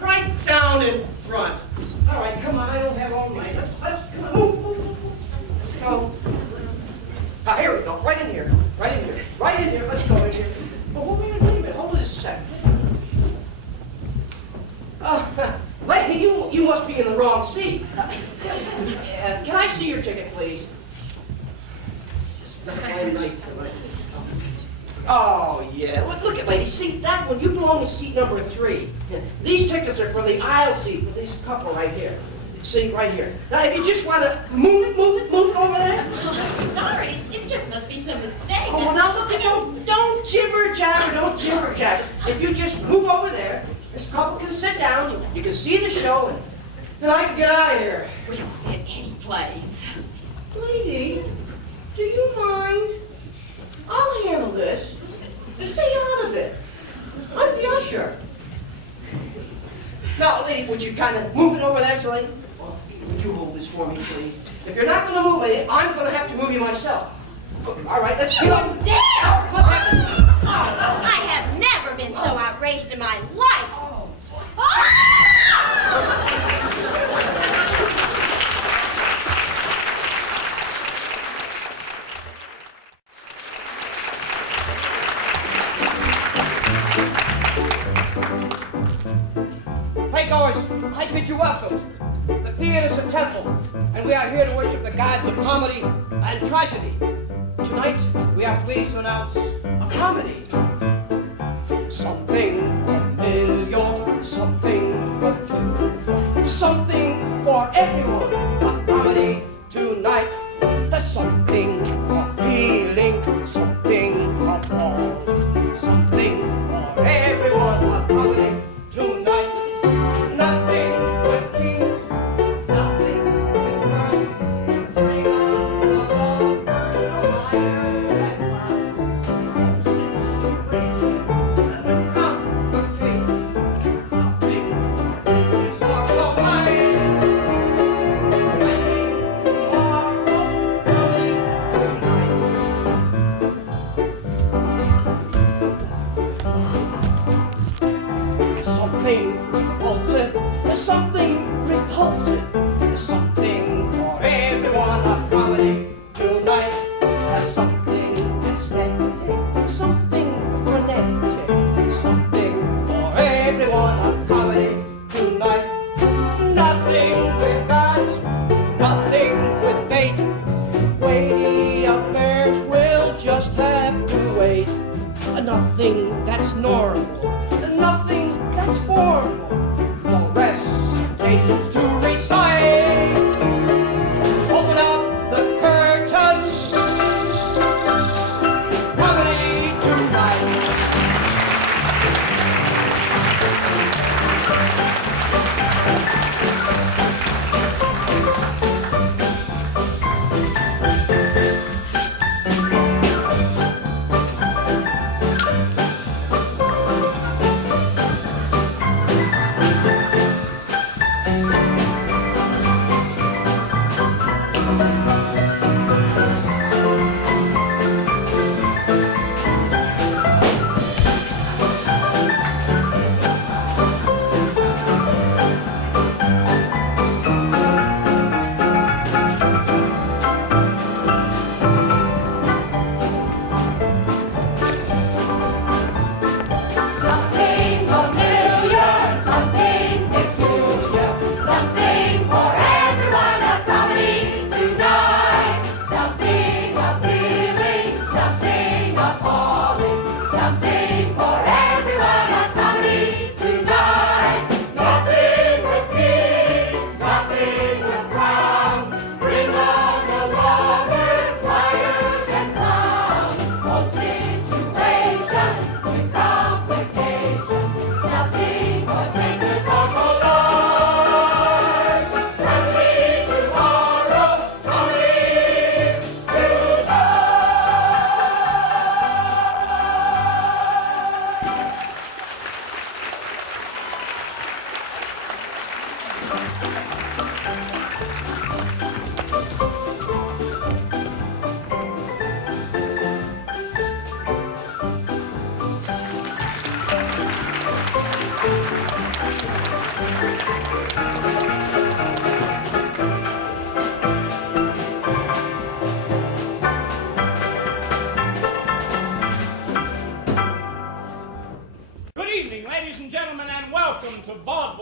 Right down in front. All right, come on, I don't have all night. Let's come on, move. Let's go. Ah, here we go, right in here, let's go in here. Oh, wait a minute, hold it a second. Lady, you must be in the wrong seat. Can I see your ticket, please? Just not all night tonight. Oh, yeah. Look at lady. See, that one, you belong to seat number 3. These tickets are for the aisle seat for this couple right here. See, right here. Now, if you just want to move it over there. I'm sorry. It just must be some mistake. Oh, well, now look, don't jibber-jabber, If you just move over there, this couple can sit down, you can see the show, and then I can get out of here. We'll sit any place. Lady, do you mind? I'll handle this. Stay out of it. I'm the usher. Now, lady, would you kind of move it over there, lady? Well, would you hold this for me, please? If you're not going to move it, I'm going to have to move you myself. All right, let's get on. Damn! I have never been so outraged in my life. Hey, goers, I bid you welcome. The theater's a temple, and we are here to worship the gods of comedy and tragedy. Tonight, we are pleased to announce a comedy. Something familiar, something peculiar, something for everyone. A comedy tonight. There's something appealing, something appalling, something for everyone. A comedy tonight. Nothing but kings, nothing but crowns. Bring on the law, the liar has found. Situation, a new complication. Nothing is more polite. Waiting tomorrow, coming tonight. Something repulsive, there's something repulsive, there's something for everyone. A comedy tonight. There's something aesthetic, something frenetic, something for everyone. A comedy tonight. Nothing with gods, nothing with fate. Weighty affairs will just have to wait. Nothing that's normal, nothing that's formal. No recitations to recite. Open up the curtains. Comedy tonight.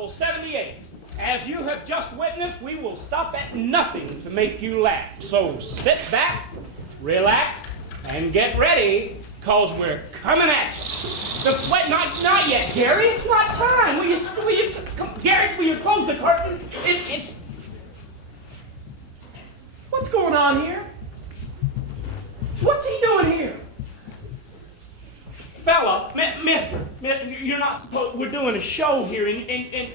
Trouble 78. As you have just witnessed, we will stop at nothing to make you laugh. So sit back, relax, and get ready, because we're coming at you. Wait, not yet, Gary. It's not time. Gary, will you close the curtain? It's... What's going on here? What's he doing here? Fella, mister, you're not supposed... We're doing a show here, and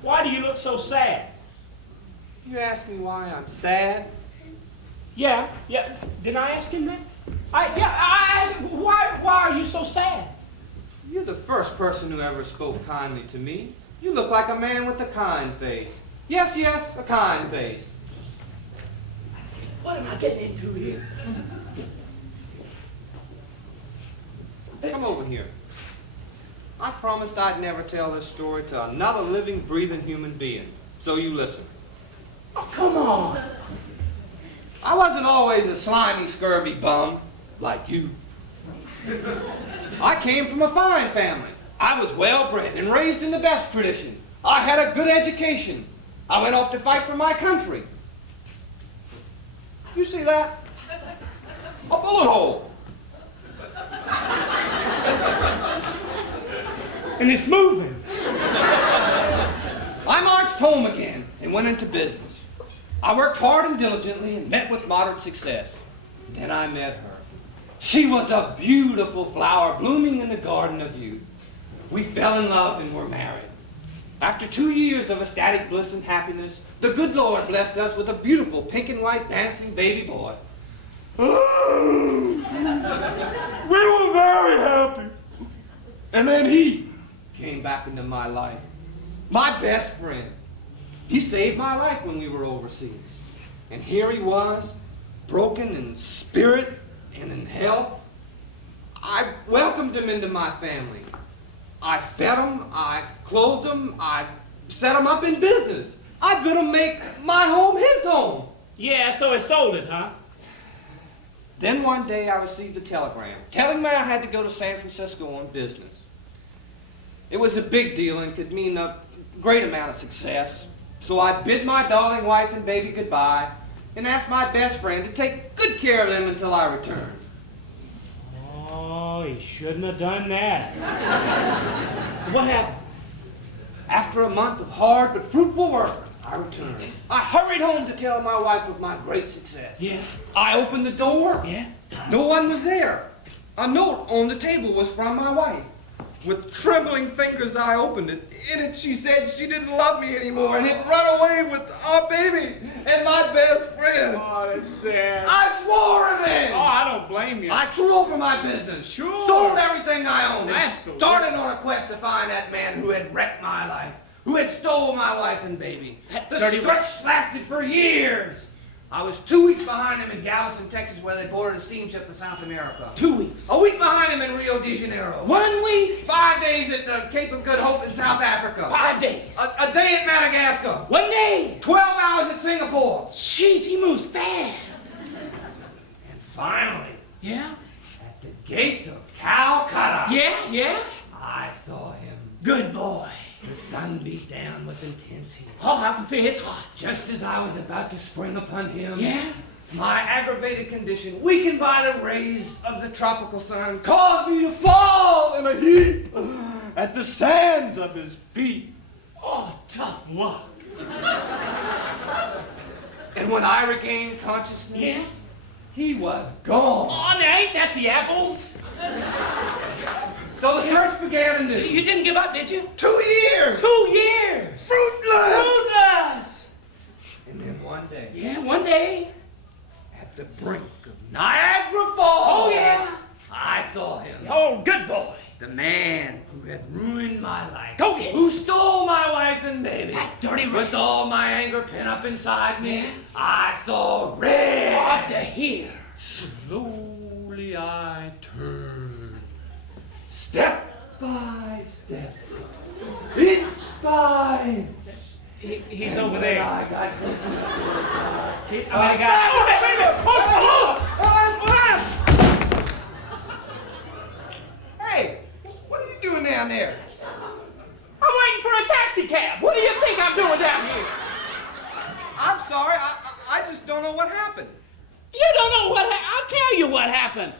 why do you look so sad? You asked me why I'm sad? Yeah. Didn't I ask him that? I asked him, why are you so sad? You're the first person who ever spoke kindly to me. You look like a man with a kind face. Yes, a kind face. What am I getting into here? Come over here. I promised I'd never tell this story to another living, breathing human being. So you listen. Oh, come on. I wasn't always a slimy, scurvy bum like you. I came from a fine family. I was well-bred and raised in the best tradition. I had a good education. I went off to fight for my country. You see that? A bullet hole. And it's moving. I marched home again and went into business. I worked hard and diligently and met with moderate success. Then I met her. She was a beautiful flower blooming in the garden of youth. We fell in love and were married. After 2 years of ecstatic bliss and happiness, the good Lord blessed us with a beautiful pink and white dancing baby boy. We were very happy. And then he came back into my life. My best friend. He saved my life when we were overseas. And here he was, broken in spirit and in health. I welcomed him into my family. I fed him, I clothed him, I set him up in business. I bid him make my home his home. Yeah, so he sold it, huh? Then one day I received a telegram telling me I had to go to San Francisco on business. It was a big deal and could mean a great amount of success. So I bid my darling wife and baby goodbye and asked my best friend to take good care of them until I returned. Oh, he shouldn't have done that. What happened? After a month of hard but fruitful work, I returned. I hurried home to tell my wife of my great success. Yeah. I opened the door. Yeah. No one was there. A note on the table was from my wife. With trembling fingers, I opened it. In it, she said she didn't love me anymore and had run away with our baby and my best friend. Oh, that's sad. I swore revenge. Oh, I don't blame you. I threw over my business. Sure. Sold everything I owned. And Absolutely. started on a quest to find that man who had wrecked my life, who had stole my wife and baby. The dirty search lasted for years. I was 2 weeks behind him in Galveston, Texas, where they boarded a steamship for South America. 2 weeks. A week behind him in Rio de Janeiro. 1 week. 5 days at the Cape of Good Hope in South Africa. 5 days. A day at Madagascar. 1 day. 12 hours at Singapore. Jeez, he moves fast. And finally, Yeah? at the gates of Calcutta, Yeah? I saw him. Good boy. The sun beat down with intense heat. Oh, I can feel it's hot. Just as I was about to spring upon him, Yeah? my aggravated condition, weakened by the rays of the tropical sun, caused me to fall in a heap at the sands of his feet. Oh, tough luck. And when I regained consciousness, Yeah? he was gone. Oh, now ain't that the apples? So the search began anew. You didn't give up, did you? 2 years! 2 years. Fruitless! Fruitless. And then one day, Yeah, 1 day. at the brink of Niagara Falls, Oh, yeah. I saw him. Oh, good boy. The man who had ruined my life. Go get him. Who stole my wife and baby. That dirty With all my anger pent up inside me, I saw red. What to hear? Slowly I turned. Step by step. Inch by inch. He's over there. I got close enough to look. Oh, my God. Oh, wait a minute. down there? I'm waiting for a taxi cab. What do you think I'm doing down here? I'm sorry, I just don't know what happened. You don't know what happened. I'll tell you what happened.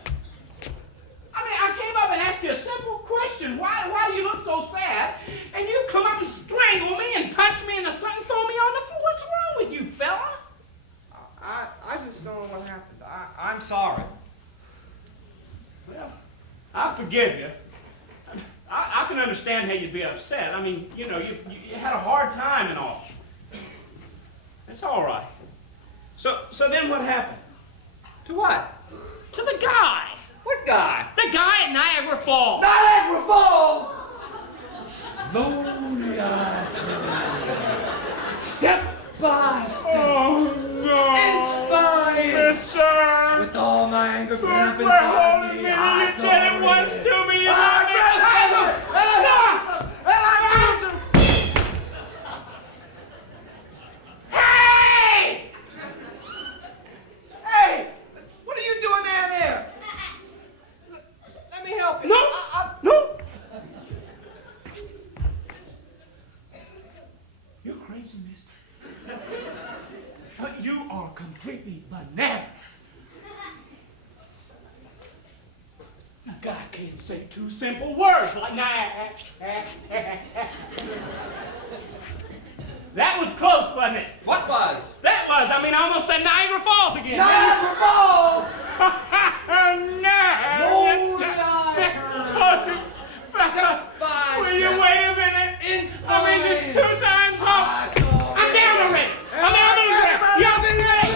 I mean, I came up and asked you a simple question. Why do you look so sad? And you come up and strangle me and punch me in the stomach and throw me on the floor. What's wrong with you, fella? I just don't know what happened. I'm sorry. Well, I forgive you. I can understand how you'd be upset. I mean, you know, you had a hard time and all. It's all right. So then what happened? To what? To the guy. What guy? The guy at Niagara Falls. Niagara Falls! Slowly I turn. Step by step. Oh, no. Inspired. Mister. With all my anger pent up Quit inside holding me, me. I You did it once to me. You I Hey! Hey! What are you doing down there? Let me help you. No! No! You're crazy, mister. You are completely bananas. A guy can't say two simple words like That was close, wasn't it? What was? That was. I mean, I almost said Niagara Falls again. Niagara Falls! Will you wait a minute? I mean, there's 2 times home. I'm down already. I'm down on the ground. Y'all been ready?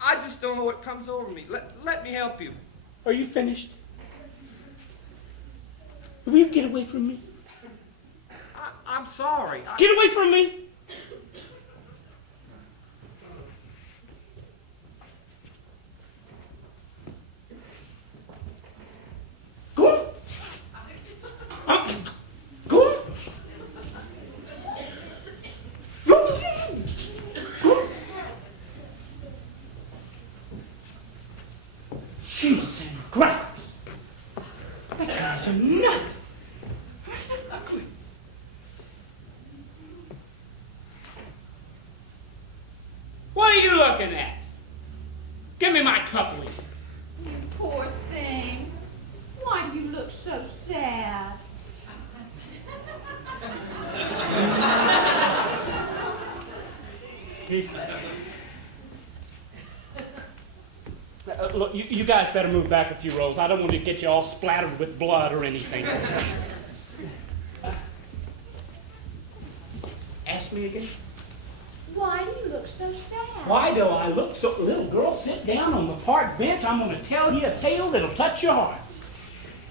I just don't know what comes over me. Let me help you. Are you finished? Will you get away from me? I'm sorry. Get away from me. Go. Go. Go. Cheese and crackers. That guy's a nut. What are you looking at? Give me my cufflinks. You poor thing. Why do you look so sad? Look, you guys better move back a few rows. I don't want to get you all splattered with blood or anything. Ask me again. Why do you look so sad? Why do I look so... Little girl, sit down on the park bench. I'm going to tell you a tale that'll touch your heart.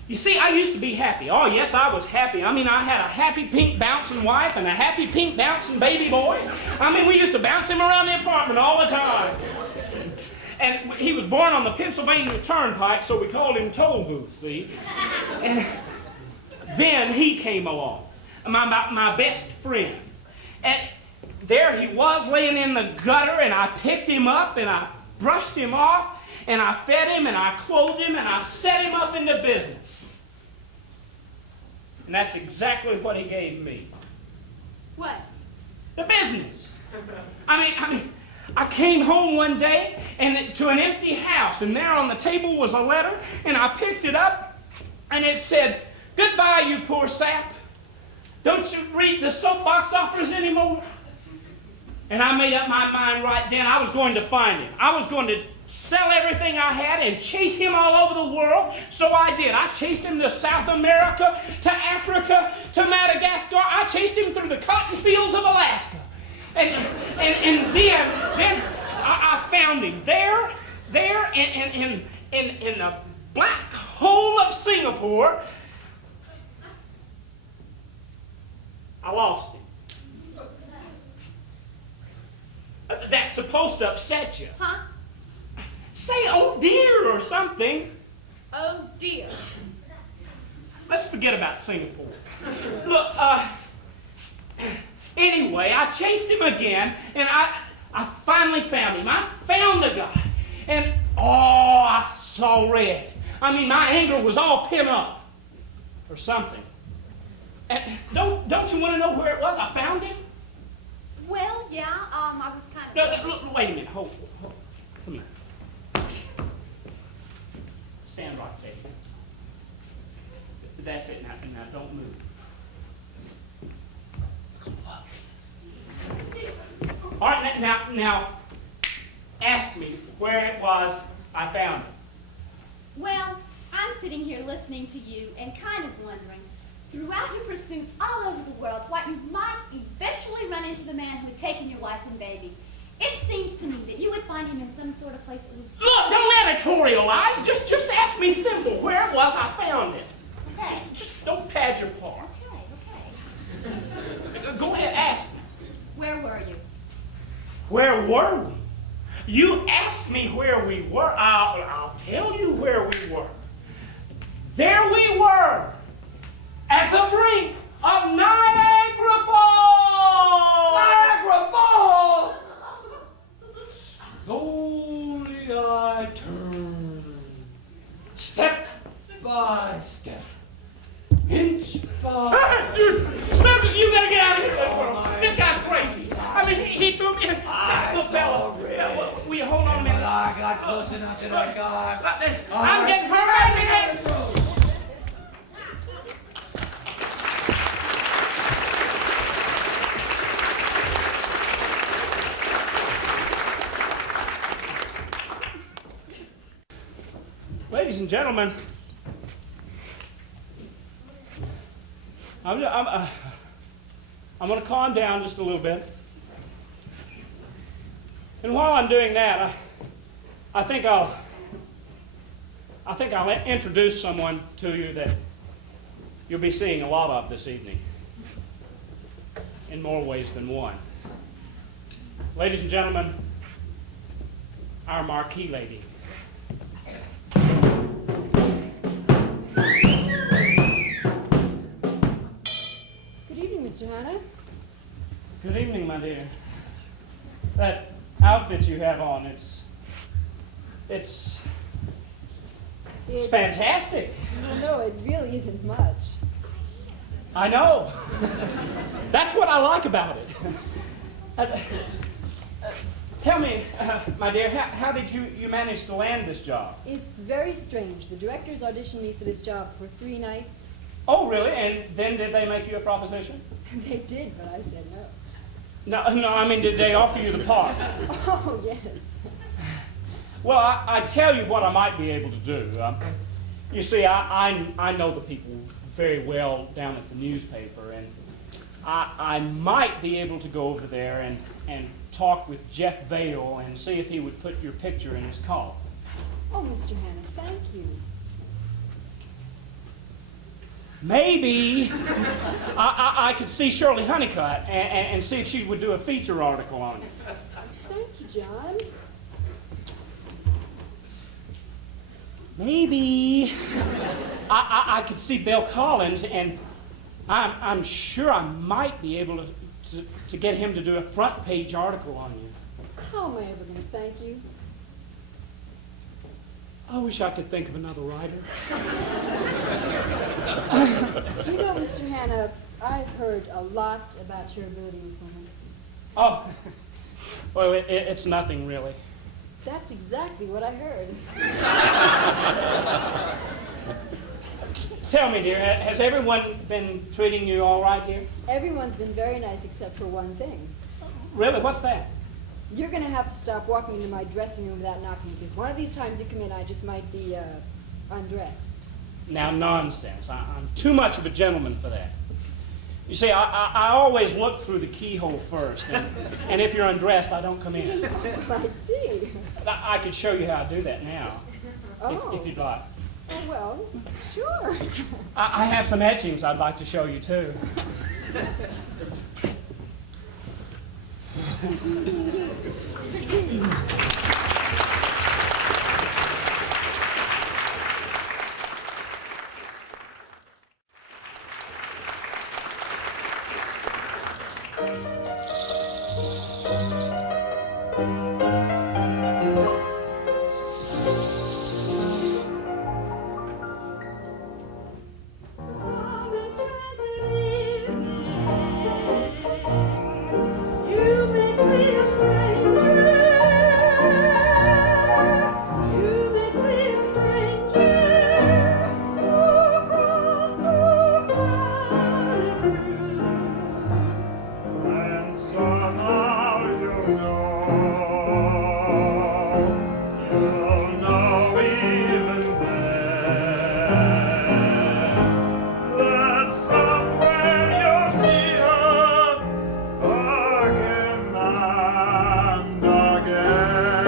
You see, I used to be happy. Oh, yes, I was happy. I mean, I had a happy pink bouncing wife and a happy pink bouncing baby boy. I mean, we used to bounce him around the apartment all the time. And he was born on the Pennsylvania Turnpike, so we called him Toll Booth, see? And then he came along, my best friend. And there he was laying in the gutter, and I picked him up, and I brushed him off, and I fed him, and I clothed him, and I set him up into business. And that's exactly what he gave me. What? The business. I mean, I came home one day and to an empty house, and there on the table was a letter, and I picked it up, and it said, "Goodbye, you poor sap. Don't you read the soapbox operas anymore?" And I made up my mind right then I was going to find him. I was going to sell everything I had and chase him all over the world. So I did. I chased him to South America, to Africa, to Madagascar. I chased him through the cotton fields of Alaska. And then I found him there in the black hole of Singapore. I lost him. That's supposed to upset you. Huh? Say, "Oh dear," or something. Oh dear. Let's forget about Singapore. Look, anyway, I chased him again, and I finally found him. I found the guy. And Oh, I saw red. I mean, my anger was all pent up. Or something. And don't you want to know where it was I found him? Well, yeah, I was kind of... No, wait a minute. Hold. Come here. Stand right there. That's it. Now don't move. All right, now, ask me where it was I found it. Well, I'm sitting here listening to you and kind of wondering, throughout your pursuits all over the world, what you might eventually run into the man who had taken your wife and baby. It seems to me that you would find him in some sort of place that was... Look, don't editorialize. Just ask me simple. Where it was I found it. Okay. Just don't pad your part. Okay. Go ahead, ask me. Where were you? Where were we? You asked me where we were. I'll tell you where we were. There we were, at the brink of Niagara Falls. Niagara Falls! Slowly I turn, step by step, inch by Stop it! You gotta get out of here. Oh, This guy's crazy. I mean, he threw me. Look, fella. Will you hold on a minute? I got close enough and I got... I'm getting hurt. Ladies and gentlemen, I'm going to calm down just a little bit. And while I'm doing that, I think I'll introduce someone to you that you'll be seeing a lot of this evening, in more ways than one. Ladies and gentlemen, our marquee lady. Good evening, Mr. Hanna. Good evening, my dear. That outfit you have on, it's fantastic. No, it really isn't much. I know. That's what I like about it. Tell me, my dear, how did you manage to land this job? It's very strange. The directors auditioned me for this job for 3 nights. Oh, really? And then did they make you a proposition? They did, but I said no. No, I mean, did they offer you the part? Oh, yes. Well, I tell you what I might be able to do. You see, I know the people very well down at the newspaper, and I might be able to go over there and talk with Jeff Vale and see if he would put your picture in his column. Oh, Mr. Hanna, thank you. Maybe I could see Shirley Honeycutt and see if she would do a feature article on it. Thank you, John. Maybe I could see Bill Collins, and I'm sure I might be able to get him to do a front page article on you. How am I ever going to thank you? I wish I could think of another writer. You know, Mr. Hanna, I've heard a lot about your ability with women. Oh, well, it's nothing really. That's exactly what I heard. Tell me, dear, has everyone been treating you all right here? Everyone's been very nice except for one thing. Really? What's that? You're going to have to stop walking into my dressing room without knocking, because one of these times you come in, I just might be undressed. Now, nonsense. I'm too much of a gentleman for that. You see, I always look through the keyhole first, and if you're undressed, I don't come in. I see. I could show you how to do that now, if you'd like. Oh, well, sure. I have some etchings I'd like to show you, too. you'll know even then that somewhere you'll see her again and again.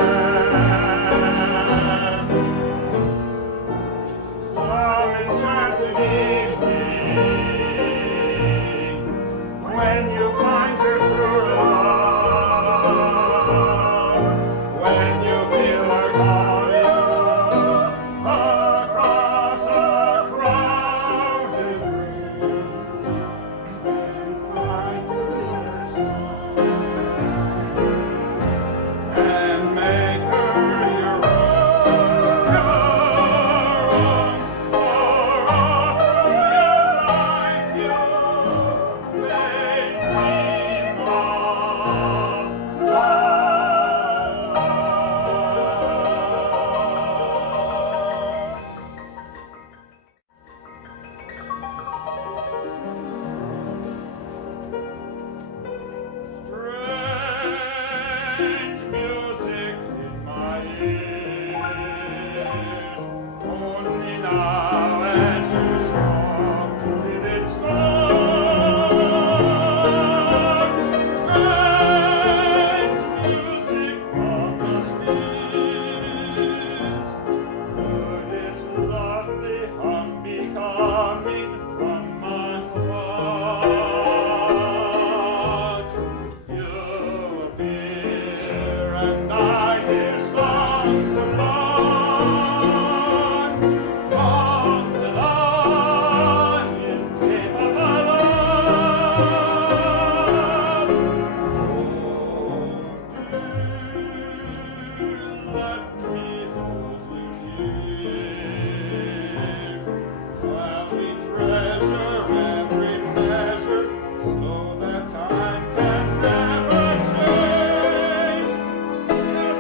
Some enchanted evening, when you find your true love, when you feel her calling across a crowded room, and fly to her side and make her your own, for all through your life you may dream of love. Strange music in my ears, only now as you spoke did it start. Strange music of the spheres, heard its lovely hum coming from my heart. You appear and I hear songs of love, songs that I'm incapable of. Let me hold you near, while we treasure every measure, so that time can never change. Yes,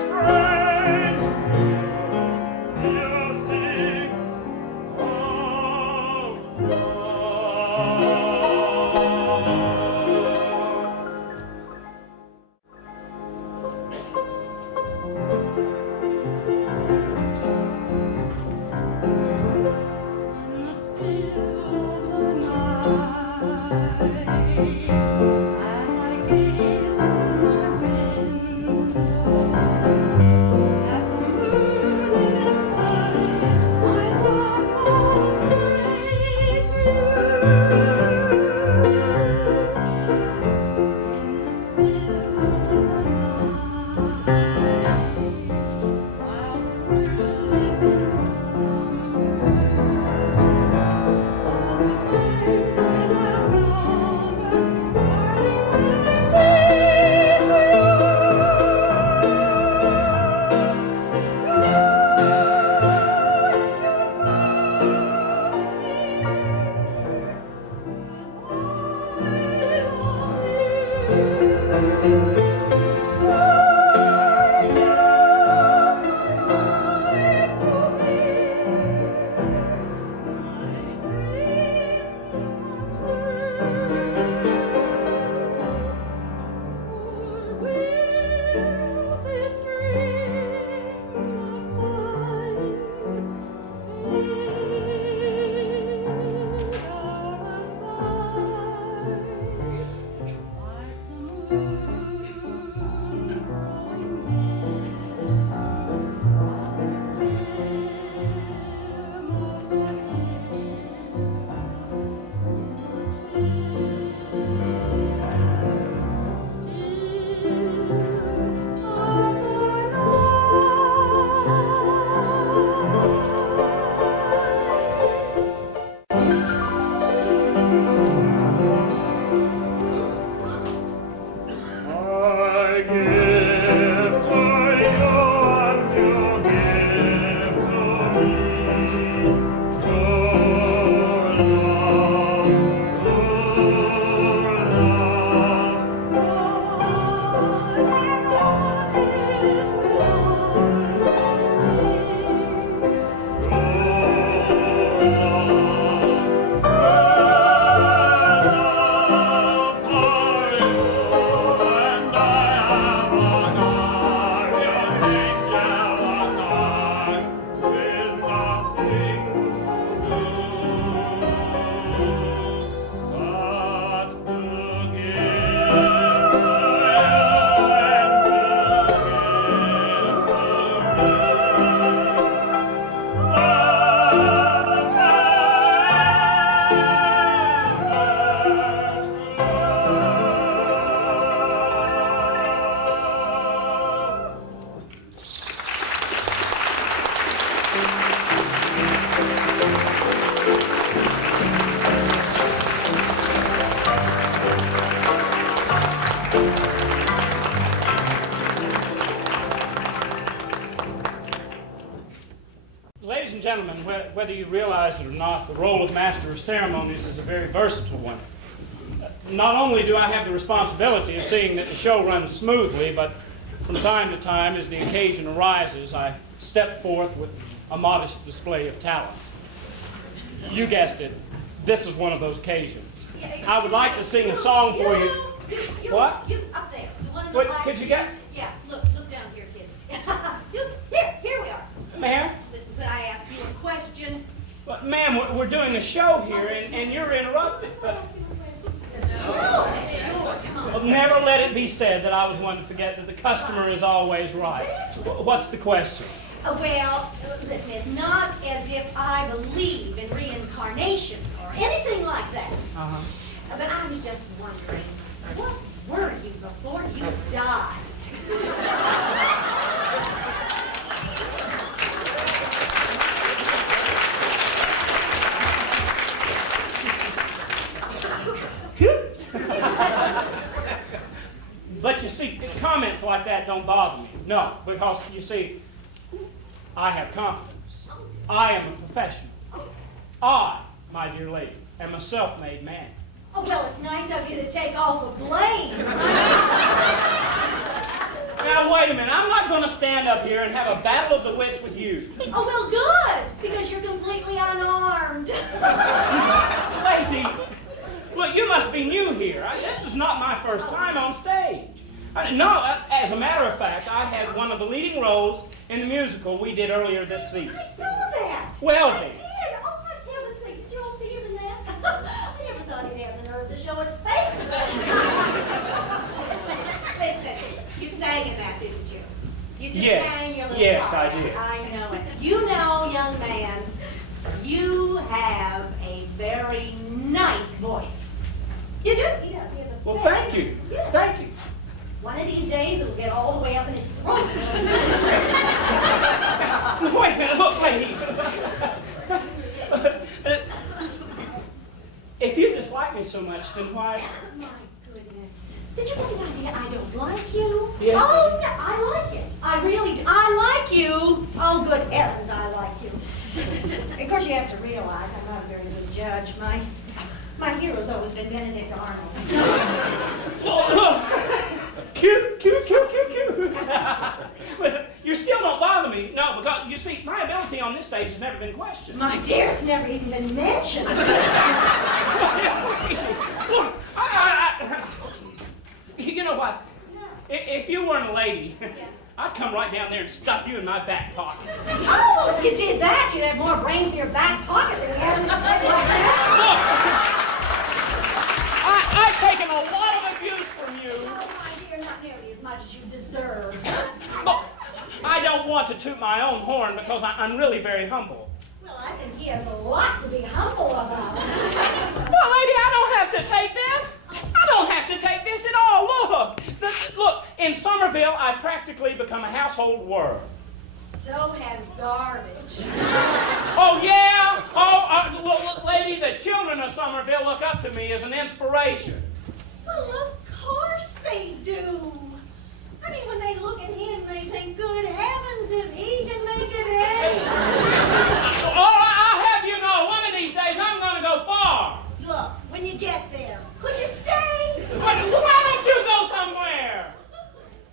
and gentlemen, whether you realize it or not, the role of Master of Ceremonies is a very versatile one. Not only do I have the responsibility of seeing that the show runs smoothly, but from time to time, as the occasion arises, I step forth with a modest display of talent. You guessed it, this is one of those occasions. I would like to sing a song for you. What? You up there. The one in the Wait, black could you get- suit. Yeah, look down here, kid. Here we are. Ma'am? Listen, could I ask you a question? Well, ma'am, we're doing a show here, and you're interrupted. No, sure, come on. Well, never let it be said that I was one to forget that the customer is always right. What's the question? Well, listen, it's not as if I believe in reincarnation or anything like that. Uh-huh. But I was just wondering, what were you before you died? But you see, comments like that don't bother me. No, because you see, I have confidence. I am a professional. I, my dear lady, am a self-made man. Oh, well, it's nice of you to take all the blame. Now, wait a minute. I'm not going to stand up here and have a battle of the wits with you. Oh, well, good, because you're completely unarmed. Lady, look, you must be new here. This is not my first time on stage. No, as a matter of fact, I had one of the leading roles in the musical we did earlier this season. I saw that. Well, I then. did. Oh, my heaven's sakes, did you all see him in that? I never thought he'd have the nerve to show his face. Listen, you sang in that, didn't you? You just Yes. sang your little Yes, part. I did. I know it. You know, young man, you have a very nice voice. You do. He does. He has a Well, very thank you. Yeah. Thank you. One of these days, it'll get all the way up in his throat. Wait a minute, look, lady. If you dislike me so much, then why? My goodness. Did you get the idea I don't like you? Yes. Oh, no, I like you. I really do. I like you. Oh, good heavens, I like you. Of course, you have to realize I'm not a very good judge. My hero's always been Benedict Arnold. Look. Cute. But you still don't bother me. No, because, you see, my ability on this stage has never been questioned. My dear, it's never even been mentioned. Look, you know what? If you weren't a lady, I'd come right down there and stuff you in my back pocket. Oh, well, if you did that, you'd have more brains in your back pocket than you have in your head like that. I've taken a lot of abuse from you. Oh, my dear, not nearly as much as you deserve. Look, I don't want to toot my own horn because I'm really very humble. Well, I think he has a lot to be humble about. Well, lady, I don't have to take this. I don't have to take this at all. Look, in Summerville, I've practically become a household word. So has garbage. Oh, yeah? Look, lady, the children of Summerville look up to me as an inspiration. Well, of course they do. I mean, when they look at him, they think, good heavens, if he can make it in. I'll have you know, one of these days I'm going to go far. Look, when you get there, could you stay? Why don't you go somewhere?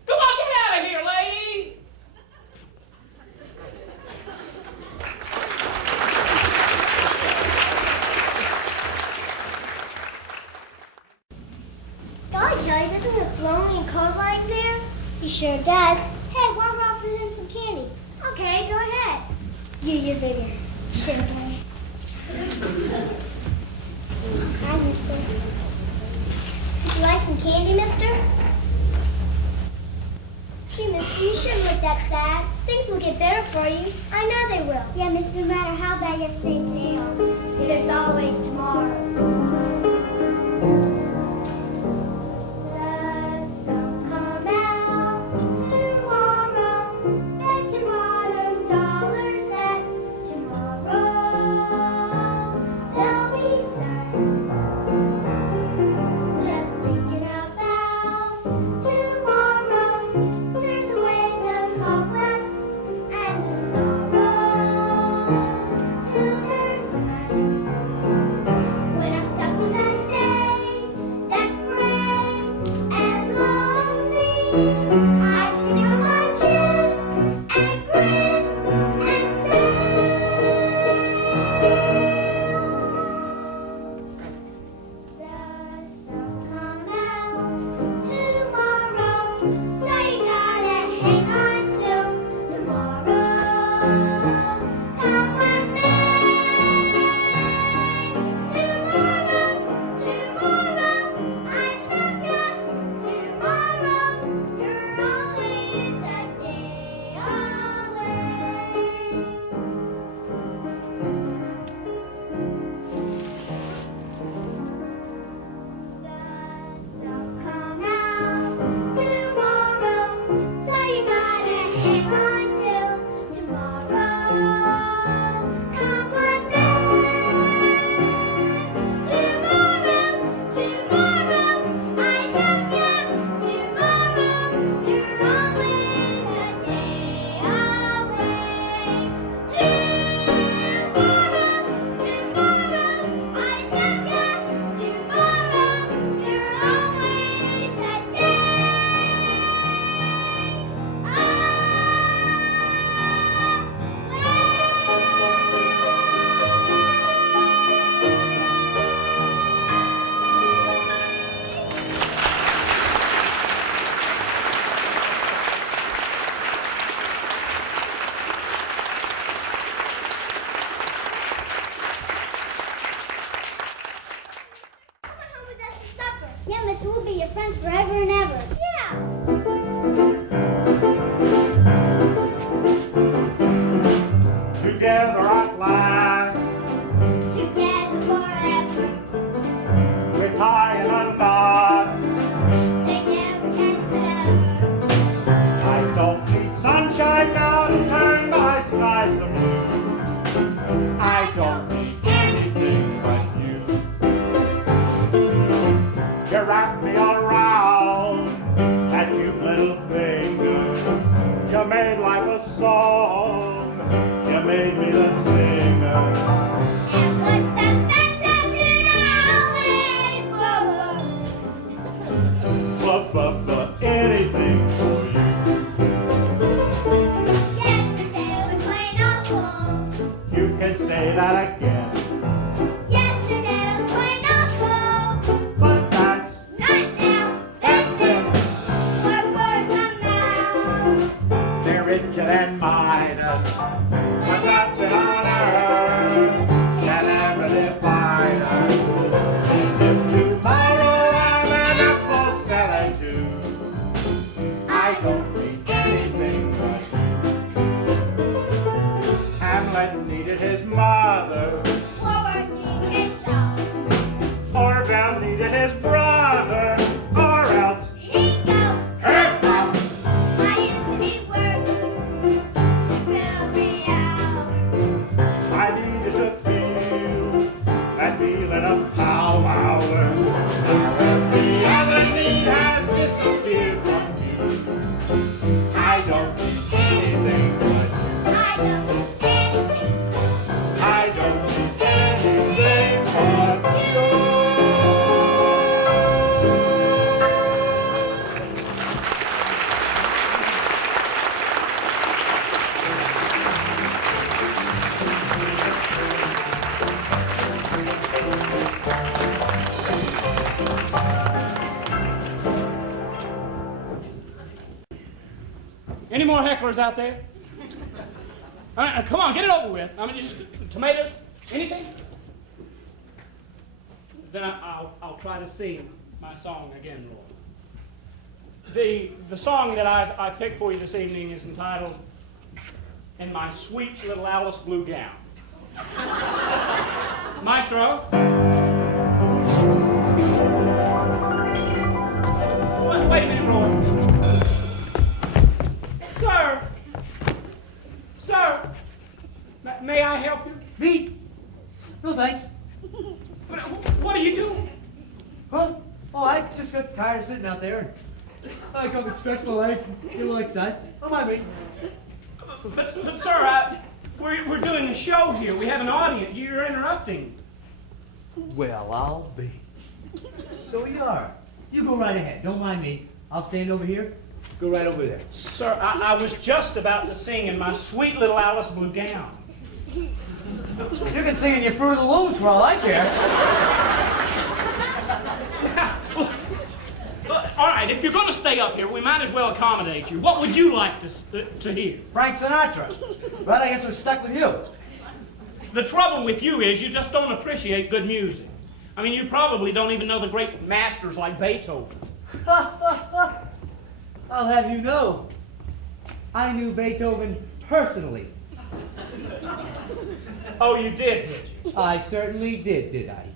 Go on, get out of here, lady. Golly, Kelly, doesn't it look lonely and cold lying there? He sure does. Hey, why don't we offer him some candy? Okay, go ahead. You're bigger. Sure, okay. Hi, mister. Would you like some candy, mister? Gee, mister, you shouldn't look that sad. Things will get better for you. I know they will. Yeah, mister, no matter how bad yesterday's tail, there's always tomorrow. made life a song. You made me the singer. And what's that best tune I always Anything for you. Yesterday was plain old cool. You can say that again. Yesterday was plain old cool. But that's Not now. That's them. More birds on mouths. they're richer than Midas. But nothing on earth can ever divide us. And if tomorrow I'm an apple seller too, I don't need anything but Hamlet needed his mother. For working his shop. Orville needed his brother. Or else He go. Herb up. I used to be working every hour. I needed to feel that feeling of power. Now every other need has disappeared from me. I don't need anything but I don't need anything. I don't need anything but you. Any more hecklers out there? All right, come on, get it over with. I mean, just tomatoes, anything? Then I'll try to sing my song again, Lord. The song that I picked for you this evening is entitled "In My Sweet Little Alice Blue Gown." Maestro. Wait a minute, Roy. Sir, may I help you? Me? No thanks. What are you doing? Huh? Oh, I just got tired of sitting out there. I come and stretch my legs and get a little exercise. Don't mind me. But sir, we're doing a show here. We have an audience. You're interrupting. Well, I'll be. So you are. You go right ahead. Don't mind me. I'll stand over here. Go right over there. Sir, I was just about to sing In My Sweet Little Alice Blue Gown. You can sing in your Fruit of the Looms for all I care. All right, if you're going to stay up here, we might as well accommodate you. What would you like to hear? Frank Sinatra. Right, I guess we're stuck with you. The trouble with you is you just don't appreciate good music. I mean, you probably don't even know the great masters like Beethoven. I'll have you know, I knew Beethoven personally. Oh, you did, did you? I certainly did I?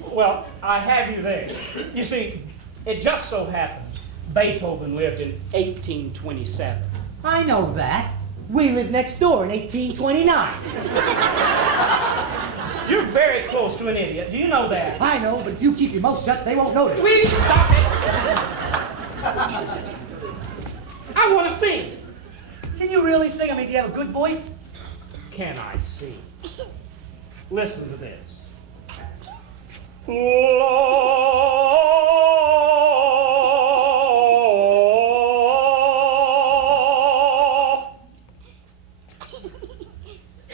Well, I have you there. You see, it just so happens Beethoven lived in 1827. I know that. We lived next door in 1829. You're very close to an idiot. Do you know that? I know, but if you keep your mouth shut, they won't notice. Will stop it? I want to sing. Can you really sing? I mean, do you have a good voice? Can I sing? Listen to this.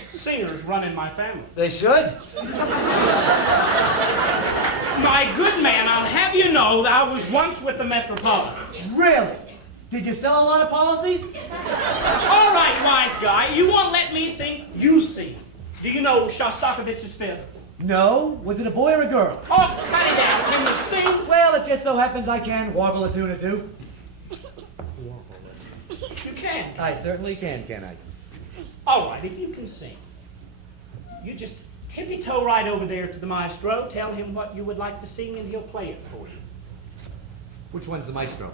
Singers run in my family. They should. My good man, I'll have you know that I was once with the Metropolitan. Really? Did you sell a lot of policies? All right, wise guy, you won't let me sing, you sing. Do you know Shostakovich's Fifth? No. Was it a boy or a girl? Oh, cut it out. Can you sing? Well, it just so happens I can warble a tune or two. You can. I certainly can I? All right, if you can sing, you just tippy-toe right over there to the maestro, tell him what you would like to sing, and he'll play it for you. Which one's the maestro?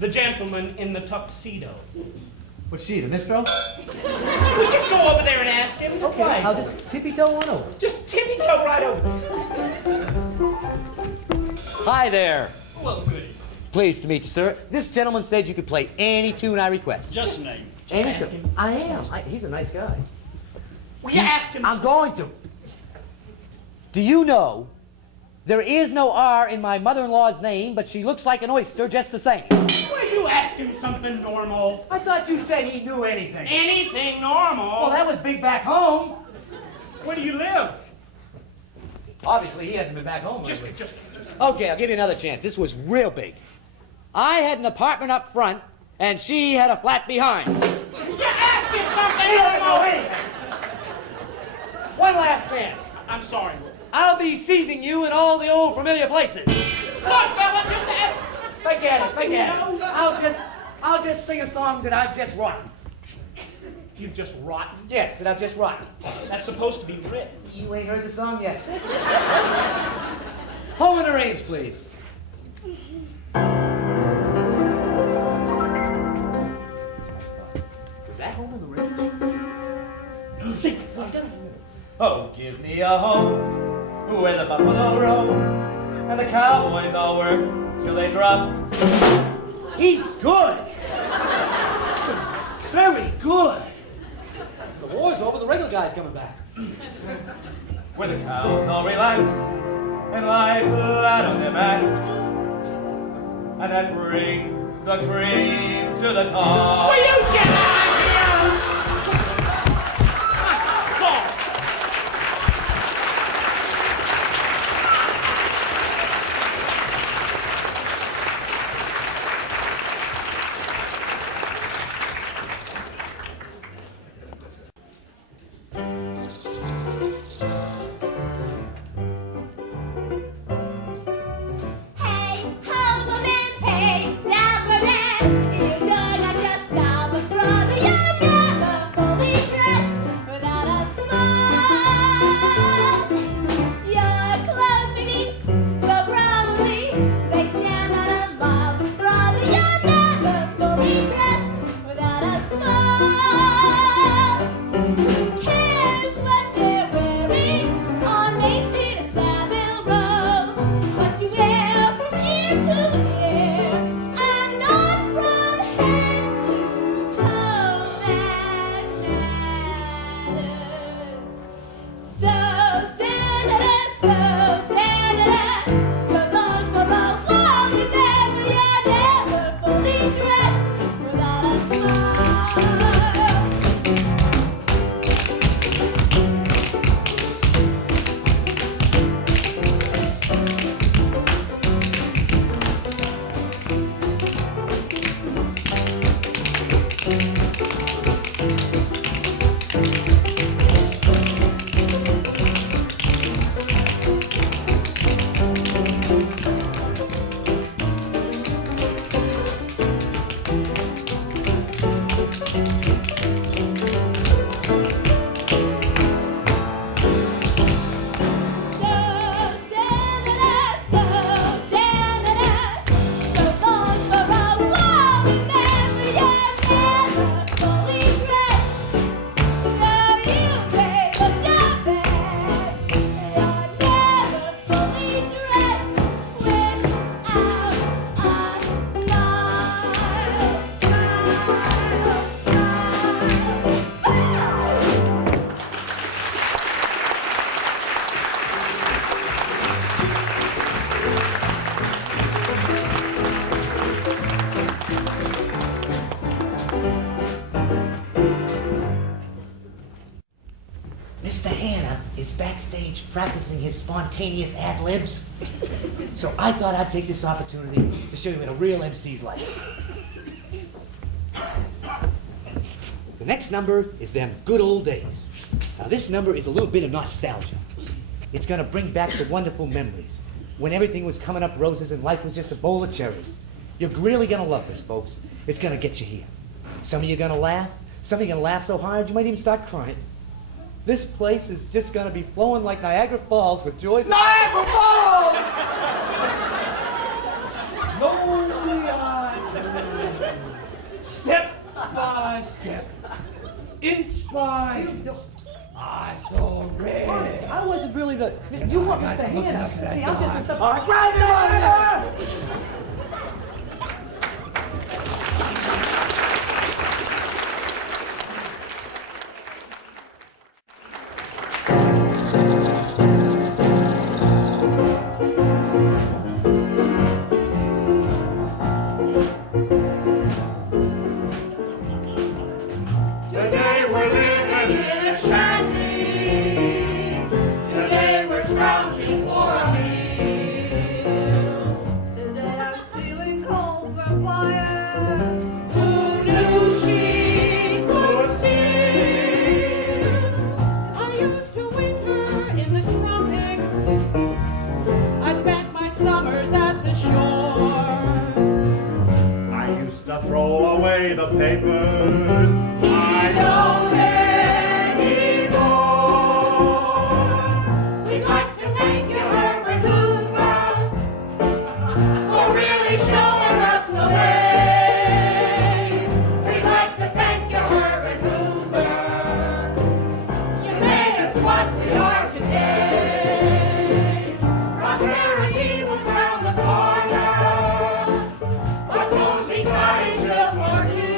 The gentleman in the tuxedo. What's she, the mistro? We just go over there and ask him to play. I'll just tippy-toe on over. Just tippy-toe right over there. Hi there. Well, good. Pleased to meet you, sir. This gentleman said you could play any tune I request. Just name. Just Any ask tune. him. I am. He's a nice guy. Will you ask him? I'm going to. Do you know there is no R in my mother-in-law's name, but she looks like an oyster just the same? Will you ask him something normal? I thought you said he knew anything. Anything normal? Well, that was big back home. Where do you live? Obviously, he hasn't been back home Just. lately. Okay, I'll give you another chance. This was real big. I had an apartment up front, and she had a flat behind. Will you ask him something He doesn't know normal? anything. One last chance. I'm sorry. I'll be seizing you in all the old familiar places. Look, fella, just ask. Forget it, Something forget knows. it. I'll just sing a song that I've just written. You've just rotten. Yes, that I've just written. That's supposed to be written. You ain't heard the song yet. Home in the range, please. Was that home in the range? Sing. Oh, give me a home where the buffalo roam and the cowboys all work till they drop. He's good. Very good. The war's over, the regular guy's coming back. Where the cows all relax and lie flat on their backs, and that brings the cream to the top. Will you get out of here? I'm sorry. Hey, ho, woman, hey, dapper man, you're sure not just dapper brother, you're never fully dressed without a smile. Your clothes may be so probably they stand out of mob, but brother, you're never fully dressed without a smile. Who cares what they're wearing on Main Street or Summerville Road? What you wear from ear to ear and not from head to toe that matters. So Senator, so janitor, so long for a while, remember you're never fully dressed without a smile. Mr. Hanna is backstage practicing his spontaneous ad-libs. So I thought I'd take this opportunity to show you what a real MC's like. The next number is Them Good Old Days. Now this number is a little bit of nostalgia. It's gonna bring back the wonderful memories when everything was coming up roses and life was just a bowl of cherries. You're really gonna love this, folks. It's gonna get you here. Some of you are gonna laugh. Some of you are gonna laugh so hard you might even start crying. This place is just gonna be flowing like Niagara Falls with joys. Niagara Falls! Lonely Island. Step by step, inch by inch, I saw red. I wasn't really the. You want Mr. Hanna. See, I'm just a stuff. All right, grab him out of there! were living in a shanty. Today we're scrounging for a meal. Today I'm stealing coal for fire. Who knew she could steal? I used to winter in the tropics. I spent my summers at the shore. I used to throw away the papers. I don't anymore. We'd like to thank you, Herbert Hoover, for really showing us the way. We'd like to thank you, Herbert Hoover. You made us what we are today. Prosperity was round the corner, a cozy cottage built for two.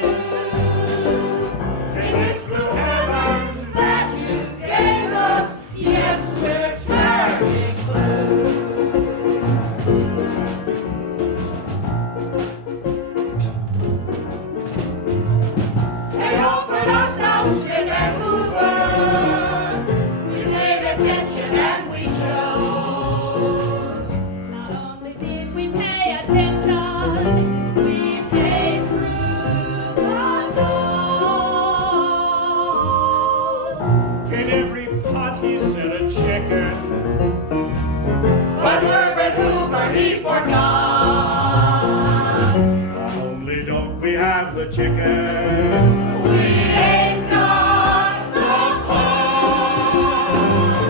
In this blue heaven that you gave us, yes, we're turning blue. They offered us Auschwitz and Hoover. We paid attention and we chose. Not only did we pay attention, we paid through the nose. In every pot he set a chicken. But Herbert Hoover, he forgot. Not only don't we have the chicken, We ain't got the corn.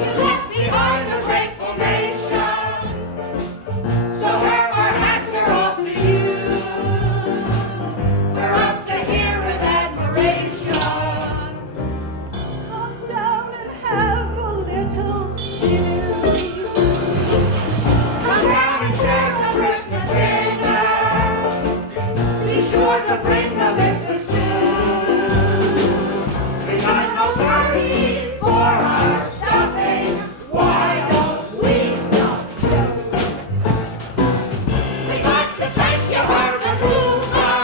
You left behind a grateful nation. So Herb, our hats are off to you. We're up to here with admiration. Come down and have a little chili. Come down and share some Christmas dinner. Be sure to bring the missus too. We got no turkey for our stuffing. Why don't we stuff too? We got to thank you, Herbert Hoover,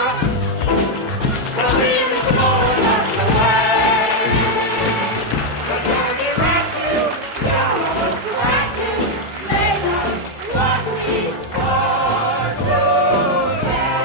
for really showing us the way. The dirty rat you, yellow scratches, made us what we are today.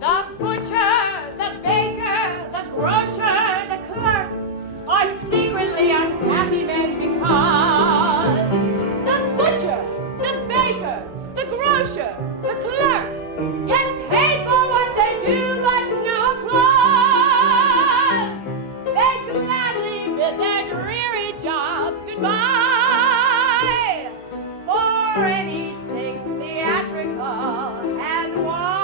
The butcher, the baker, the grocer, the clerk are secretly unhappy men because the butcher, the baker, the grocer, the clerk get paid for what they do but no applause. They gladly bid their dreary jobs goodbye for anything theatrical and why.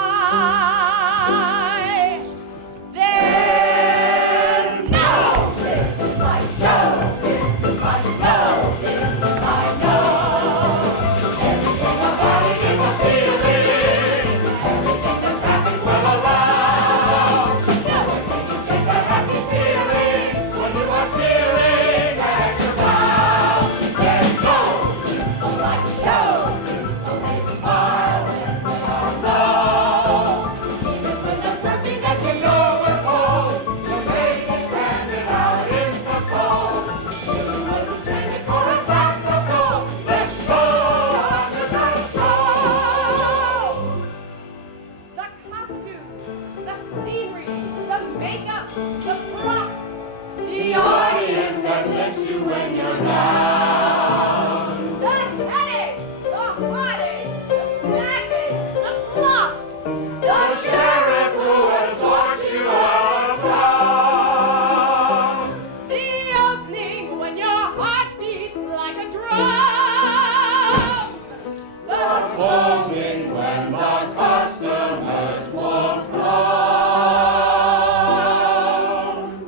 There's no business like show business like no business like no. Everything about it is appealing. Everything that's happy will allow. Never can you get that happy feeling when you are feeling at your proud. There's no business like show business like smile when they are low. Even when they're working that you know we're cold, the rain is landed out in the cold. Even when it's changing for a saxophone, let's go on the night show. The costumes, the scenery, the makeup, the props, the audience that lifts you when you're down. The headaches, the heartaches, the backaches, the flops, the sheriff who escorts you out of town. The opening when your heart beats like a drum. The closing when the customers won't come.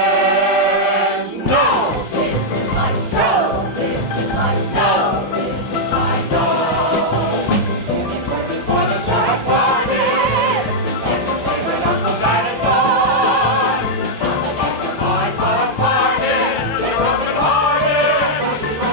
There's no business like show business like no business like no. It's working for the sheriff party. Entertainment of the bad and good. Now the boys are party. They're broken hearted. When you go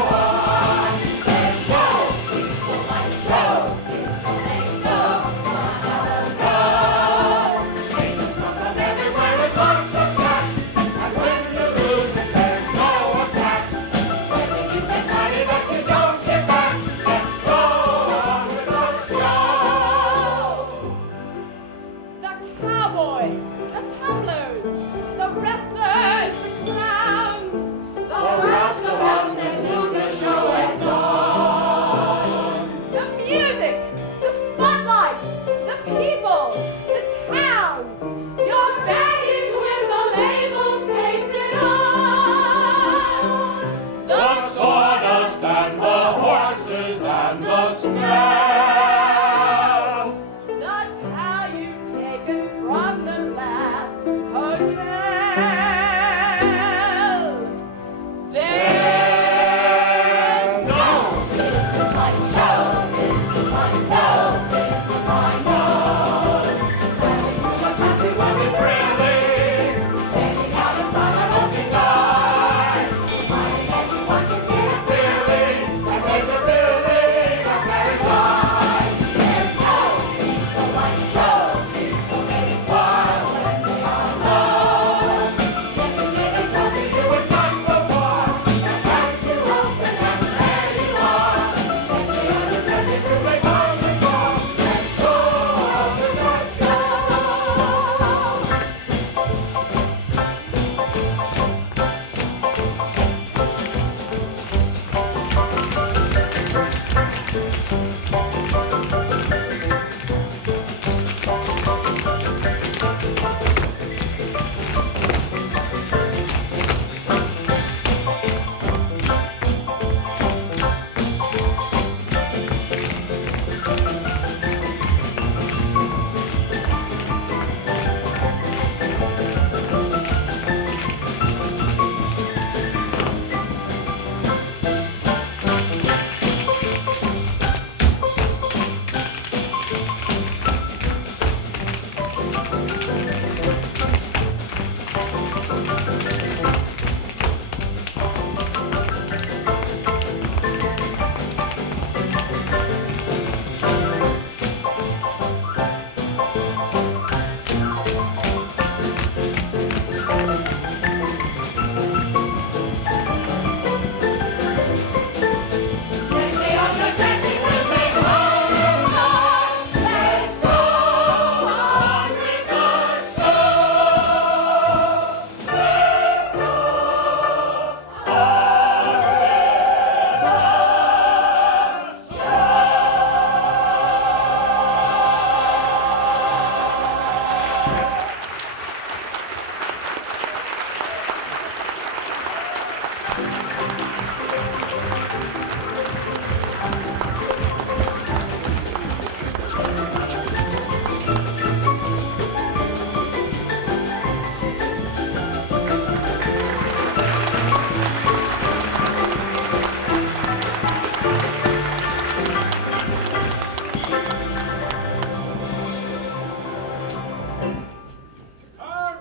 All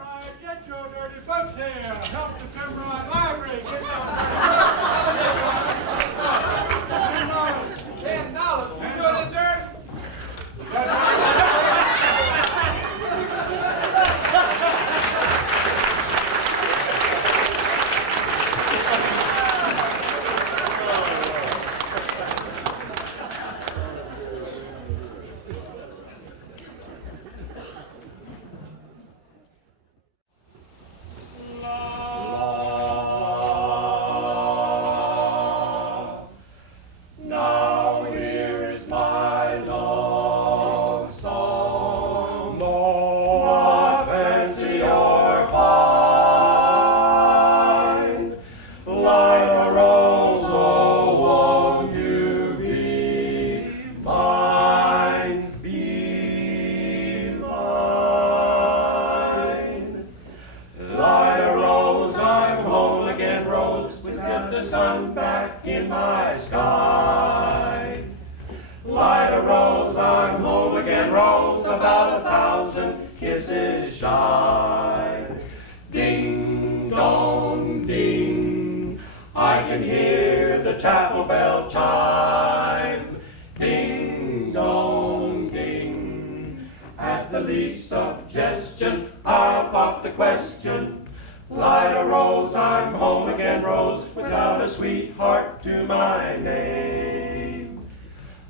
right, get your dirty books here. Help the Pembroke Library. Get $10. $10. $10 in dirt. Now here is my love song, not fancy or fine, like a rose, oh won't you be mine, like a rose, I'm home again, rose, without the sun back in my sky. Like a rose, I'm home again, rose, about 1,000 kisses shy. Ding dong ding, I can hear the chapel bell chime. Ding dong ding, at the least suggestion, I'll pop the question. Like a rose, I'm home again, rose, without a sweetheart to my name.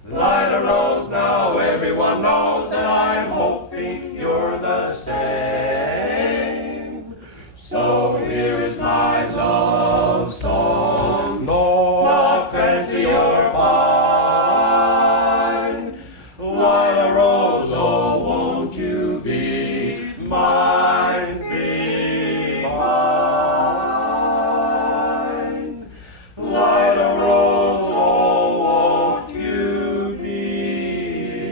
Like a rose, now everyone knows that I'm hoping you're the same. So here is my love song, not fancy or fine. Like a rose, oh won't you be mine, be mine. Like a rose, oh won't you be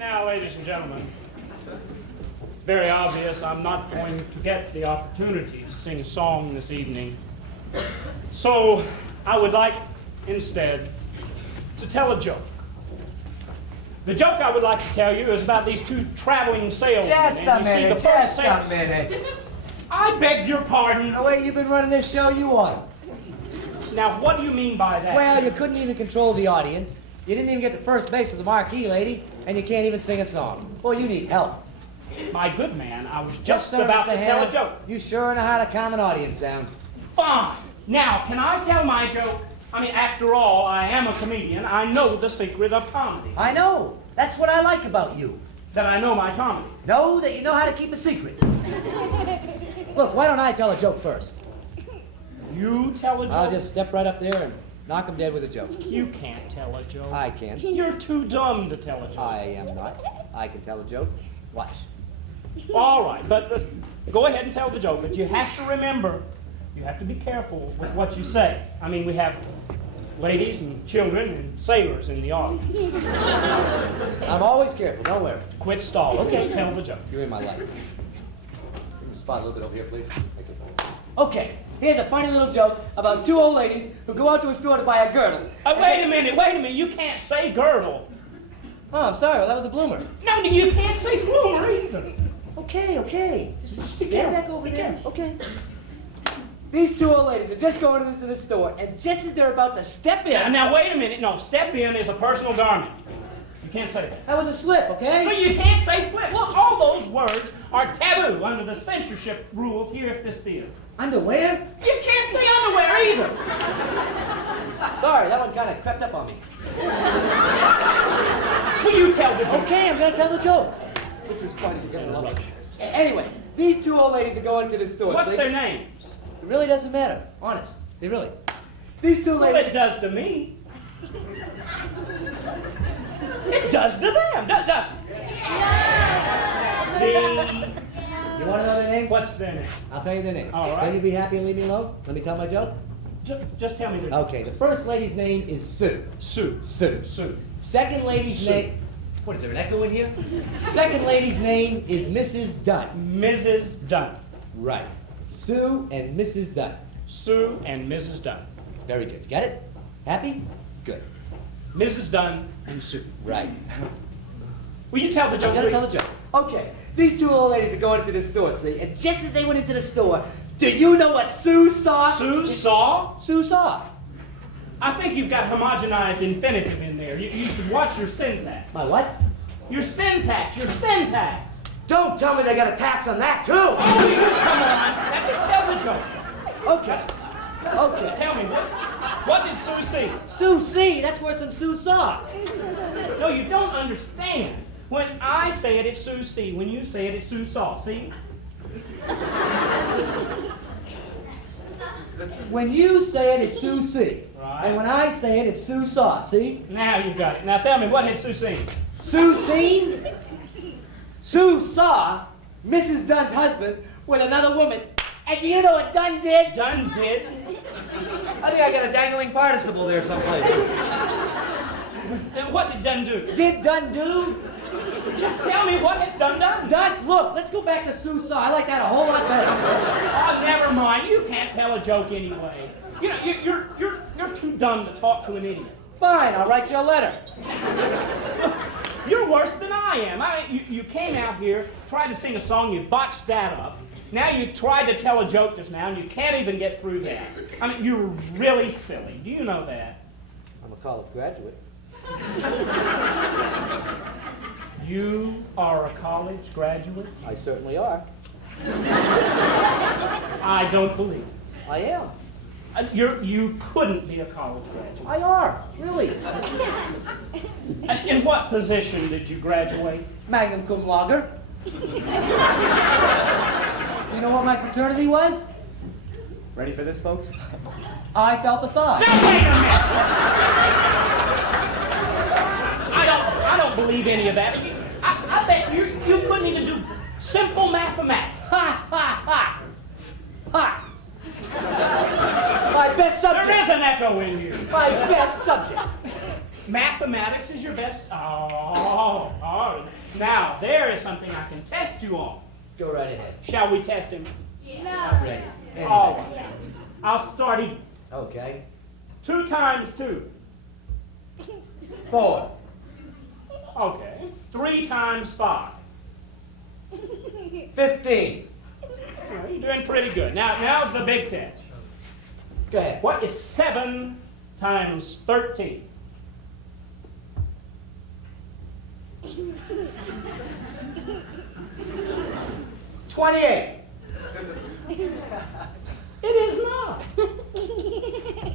now, ladies and gentlemen, it's very obvious I'm not going to get the opportunity to sing a song this evening. So I would like, instead, to tell a joke. The joke I would like to tell you is about these two traveling salesmen. Just a minute, just a minute. I beg your pardon. The way you've been running this show, you ought. Now, what do you mean by that? Well, you couldn't even control the audience. You didn't even get to first base with the marquee lady, and you can't even sing a song. Boy, you need help. My good man, I was Yes, just sir, about Mr. to tell Hanna. a joke. You sure know how to calm an audience down. Fine. Now, can I tell my joke? I mean, after all, I am a comedian. I know the secret of comedy. I know. That's what I like about you. That I know my comedy. Know that you know how to keep a secret. Look, why don't I tell a joke first? You tell a joke? I'll just step right up there and knock him dead with a joke. You can't tell a joke. I can. You're too dumb to tell a joke. I am not. I can tell a joke. Watch. All right, but go ahead and tell the joke. But you have to remember, you have to be careful with what you say. I mean, we have ladies and children and sailors in the audience. I'm always careful. Don't worry. Quit stalling. Okay. Just tell the joke. You're in my life. Give me the spot a little bit over here, please. Thank you. Okay. Here's a funny little joke about two old ladies who go out to a store to buy a girdle. Wait a minute. You can't say girdle. Oh, I'm sorry. Well, that was a bloomer. No, you can't say bloomer either. Okay. Just be Stand careful. back over Be there. careful. Okay. These two old ladies are just going into the store, and just as they're about to step in... Now, wait a minute. No, step in is a personal garment. You can't say that. That was a slip, okay? So you can't say slip. Look, all those words are taboo under the censorship rules here at this theater. Underwear? You can't say underwear either. Sorry, that one kind of crept up on me. Will you tell the joke? Okay, I'm going to tell the joke. This is funny. You're going to love it. Anyways, these two old ladies are going to the store. What's see? their names? It really doesn't matter. Honest. They really. These two Well, ladies... it does to me. It does to them, doesn't it? See? You want to know their names? What's their name? I'll tell you their names. All right. Will you be happy and leave me alone? Let me tell my joke? Just tell me their name. Okay, the first lady's name is Sue. Sue. Sue. Second lady's Sue. name... What, is there an echo in here? Second lady's name is Mrs. Dunn. Mrs. Dunn. Right. Sue and Mrs. Dunn. Sue and Mrs. Dunn. Very good. Got it? Happy? Good. Mrs. Dunn and Sue. Right. Will you tell the joke? I'm gonna tell the joke. Okay, these two old ladies are going into the store, see? And just as they went into the store, do you know what Sue saw? Sue saw? Sue saw. I think you've got homogenized infinitive in there. You should watch your syntax. My what? Your syntax. Don't tell me they got a tax on that, too! Oh, come on. Now just tell the joke. Okay. Okay. Tell me, what did Sue see? Sue see? That's worse than Sue saw. No, you don't understand. When I say it, it's Sue see. When you say it, it's Sue saw. See? When you say it, it's Sue see. Right. And when I say it, it's Sue saw. See? Now you got it. Now tell me, what had Sue seen? Sue seen? Sue saw Mrs. Dunn's husband with another woman. And do you know what Dunn did? Dunn did? I think I got a dangling participle there someplace. And what did Dunn do? Did Dunn do? Just tell me, what has Dunn done? Dunn, look, let's go back to Sue saw. I like that a whole lot better. Oh, never mind. You can't tell a joke anyway. You know, you're too dumb to talk to an idiot. Fine, I'll write you a letter. You're worse than I am. You came out here, tried to sing a song, you botched that up. Now you tried to tell a joke just now, and you can't even get through that. I mean, you're really silly. Do you know that? I'm a college graduate. You are a college graduate? I certainly are. I don't believe it. I am. You couldn't be a college graduate. I are, really. In what position did you graduate? Magna cum laude. You know what my fraternity was? Ready for this, folks? I felt the thought. Now wait a minute! I don't believe any of that. I bet you couldn't even do simple mathematics. Ha, ha, ha! Ha! My best subject. There is an echo in you. My best subject. Mathematics is your best. Oh. Now, there is something I can test you on. Go right ahead. Shall we test him? I'm ready. All right. I'll start easy. Okay. 2 times 2. 4. Okay. 3 times 5. 15. Well, you're doing pretty good. Now's the big test. Go ahead. What is 7 times 13? 28. It is not.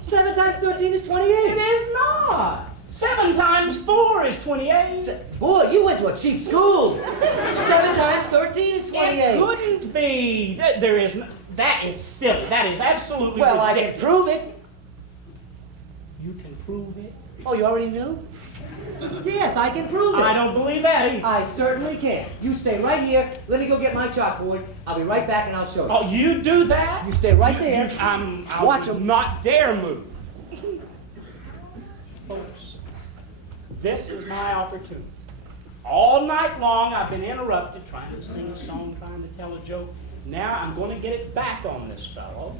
7 times 13 is 28. It is not. 7 times 4 is 28. Boy, you went to a cheap school. 7 times 13 is 28. It couldn't be. There is. That is silly. That is absolutely Well, I ridiculous. can prove it. You can prove it? Oh, you already knew? Yes, I can prove it. I don't believe that either. I certainly can. You stay right here. Let me go get my chalkboard. I'll be right back and I'll show you. Oh, you do that? You stay right there. I Watch will 'em. not dare move. Folks, this is my opportunity. All night long I've been interrupted trying to sing a song, trying to tell a joke. Now I'm going to get it back on this fellow.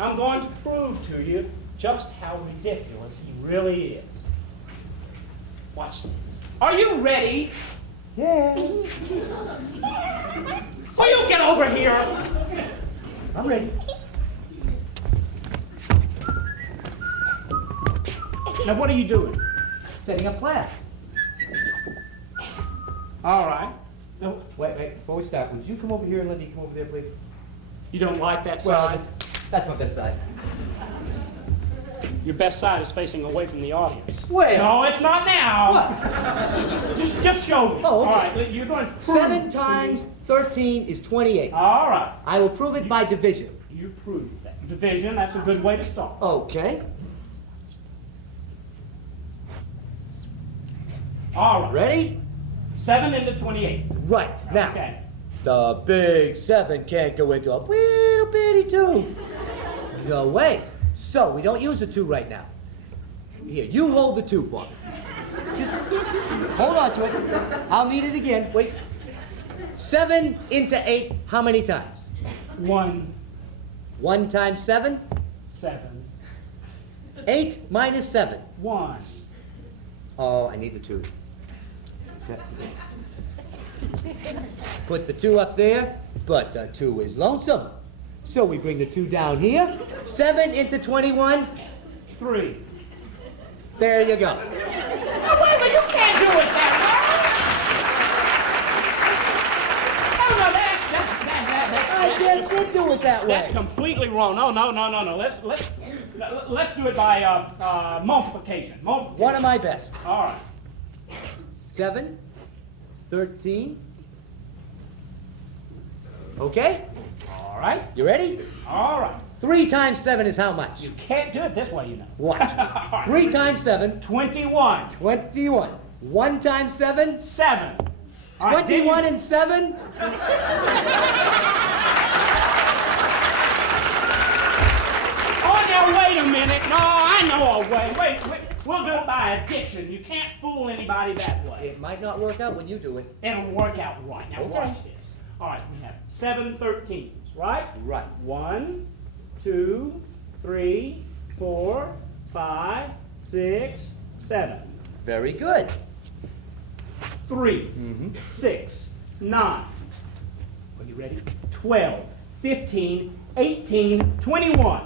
I'm going to prove to you just how ridiculous he really is. Watch this. Are you ready? Yeah. Will you get over here? I'm ready. Now what are you doing? Setting up class. All right. No, Wait. Before we start, would you come over here and let me come over there, please? you don't like that Well, side? that's my best side. Your best side is facing away from the audience. Well. No, it's not now. Just show me. Oh, okay. All right, you're going to prove 7 times 13 is 28. All right. I will prove it by division. You proved that. Division, that's a good way to start. Okay. All right. Ready? 7 into 28. Right. Now, Okay. the big 7 can't go into a little bitty 2. No way. So, we don't use the 2 right now. Here, you hold the 2 for me. Just hold on to it. I'll need it again. Wait. 7 into 8, how many times? 1, 1 times 7? 7, 8 minus 7. 1. Oh, I need the 2. Okay. Put the 2 up there, but the 2 is lonesome. So we bring the 2 down here. 7 into 21. 3. There you go. Now, wait a minute, you can't do it that way. No, I just did do it that way. That's completely wrong. No. Let's do it by multiplication. One of my best. All right. 7, 13. Okay? All right. You ready? All right. 3 times 7 is how much? You can't do it this way, you know. Watch. 3 times 7. 21. 21. 1 times 7. 7. All right, 21 and 7. Oh, now wait a minute. No, I know a way. Wait. We'll do it by addition. You can't fool anybody that way. It might not work out when you do it. It'll work out right. Now Okay. watch this. All right, we have 7 13s, right? Right. 1, 2, 3, 4, 5, 6, 7. Very good. 3, 6, 9. Are you ready? 12, 15, 18, 21.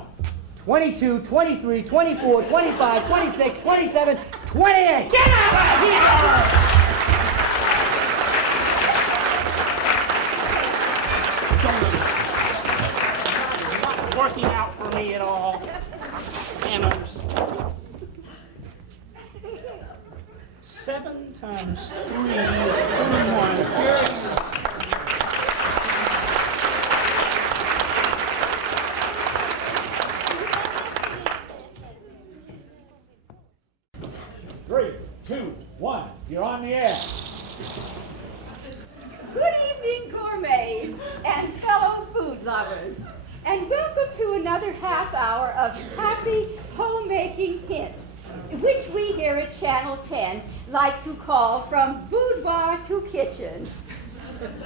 22, 23, 24, 25, 26, 27, 28. Get out of here! Not working out for me at all. And 7 times 3 is 21. Here it is. Three, 2, 1. You're on the air. Good evening, gourmets and fellow food lovers, and welcome to another half hour of happy homemaking hints. which we here at Channel 10 like to call from boudoir to kitchen,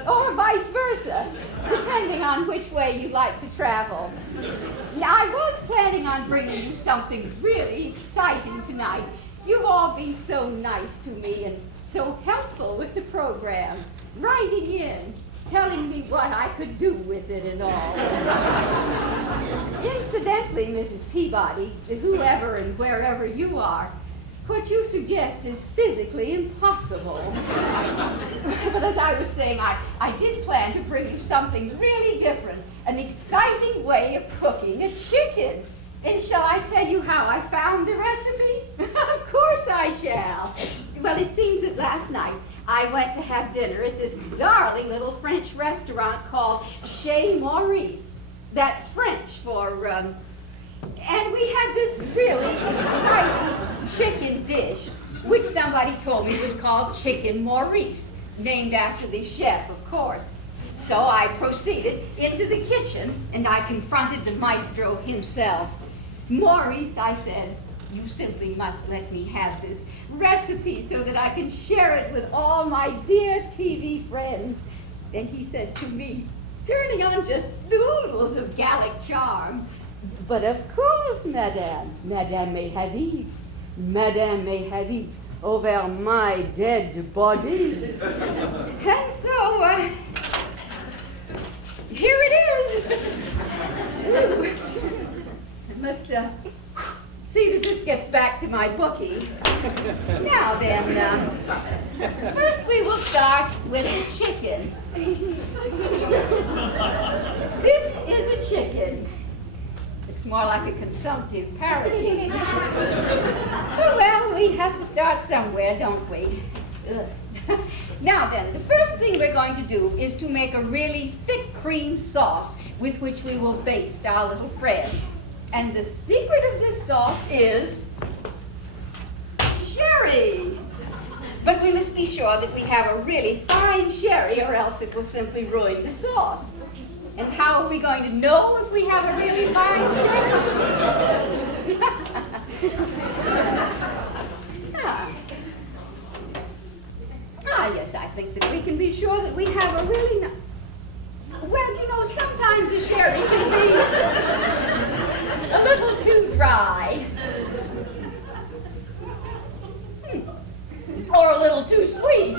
or vice versa, depending on which way you like to travel. Now, I was planning on bringing you something really exciting tonight. You've all been so nice to me and so helpful with the program, writing in, telling me what I could do with it and all. Incidentally, Mrs. Peabody, whoever and wherever you are, what you suggest is physically impossible. But as I was saying, I did plan to bring you something really different, an exciting way of cooking a chicken. And shall I tell you how I found the recipe? Of course I shall. Well, it seems that last night I went to have dinner at this darling little French restaurant called Chez Maurice. That's French for, and we had this really exciting chicken dish, which somebody told me was called Chicken Maurice, named after the chef, of course. So I proceeded into the kitchen, and I confronted the maestro himself. Maurice, I said, you simply must let me have this recipe so that I can share it with all my dear TV friends. And he said to me, turning on just oodles of Gallic charm, but of course, madame may have eat. Madame may have eat over my dead body. And so, here it is. I must see that this gets back to my bookie. Now then, first we will start with the chicken. This is a chicken. Looks more like a consumptive parakeet. Well, we have to start somewhere, don't we? Ugh. Now then, the first thing we're going to do is to make a really thick cream sauce with which we will baste our little friend. And the secret of this sauce is sherry. But we must be sure that we have a really fine sherry, or else it will simply ruin the sauce. And how are we going to know if we have a really fine sherry? Yes, I think that we can be sure that we have a really nice... Well, you know, sometimes a sherry can be a little too dry. Or a little too sweet.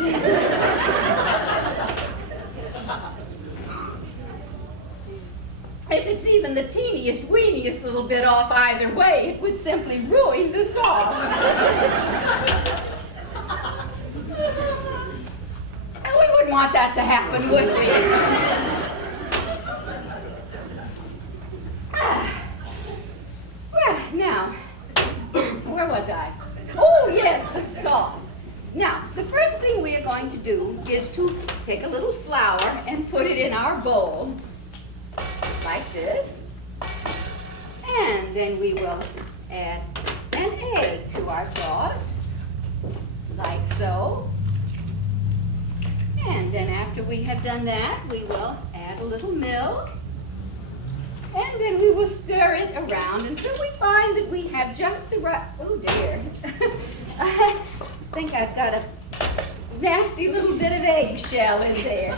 If it's even the teeniest, weeniest little bit off either way, it would simply ruin the sauce. And we wouldn't want that to happen, would we? Well, now, where was I? Oh, yes, the sauce. Now, the first thing we are going to do is to take a little flour and put it in our bowl, like this. And then we will add an egg to our sauce, like so. And then after we have done that, we will add a little milk. And then we will stir it around until we find that we have just the right... Oh, dear. I think I've got a nasty little bit of eggshell in there.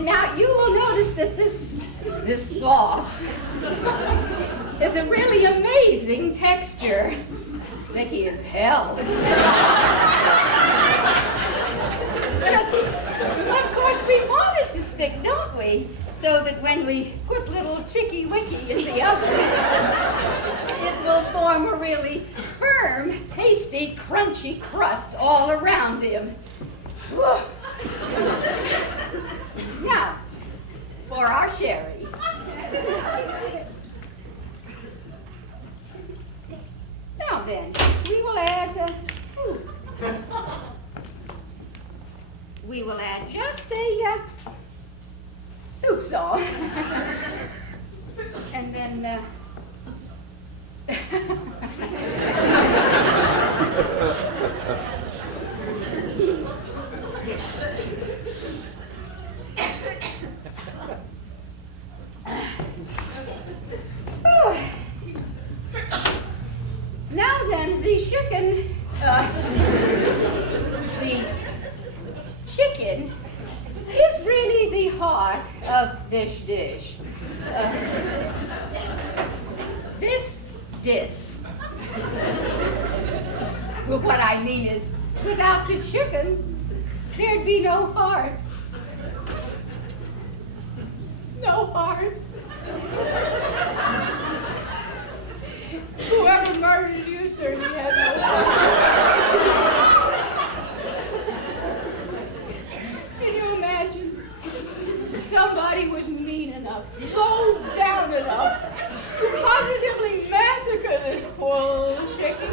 Now, you will notice that this sauce is a really amazing texture. Sticky as hell. But of course, we want it to stick, don't we? So that when we put little Chicky Wicky in the oven, it will form a really firm, tasty, crunchy crust all around him. Whew. Now, for our sherry. Now then, we will add just a soup song. And then chicken, is really the heart of this dish. This dish. Well, what I mean is, without the chicken, there'd be no heart. No heart. Whoever murdered you certainly had no heart. Can you imagine? Somebody was mean enough, low down enough, to positively massacre this poor little chicken.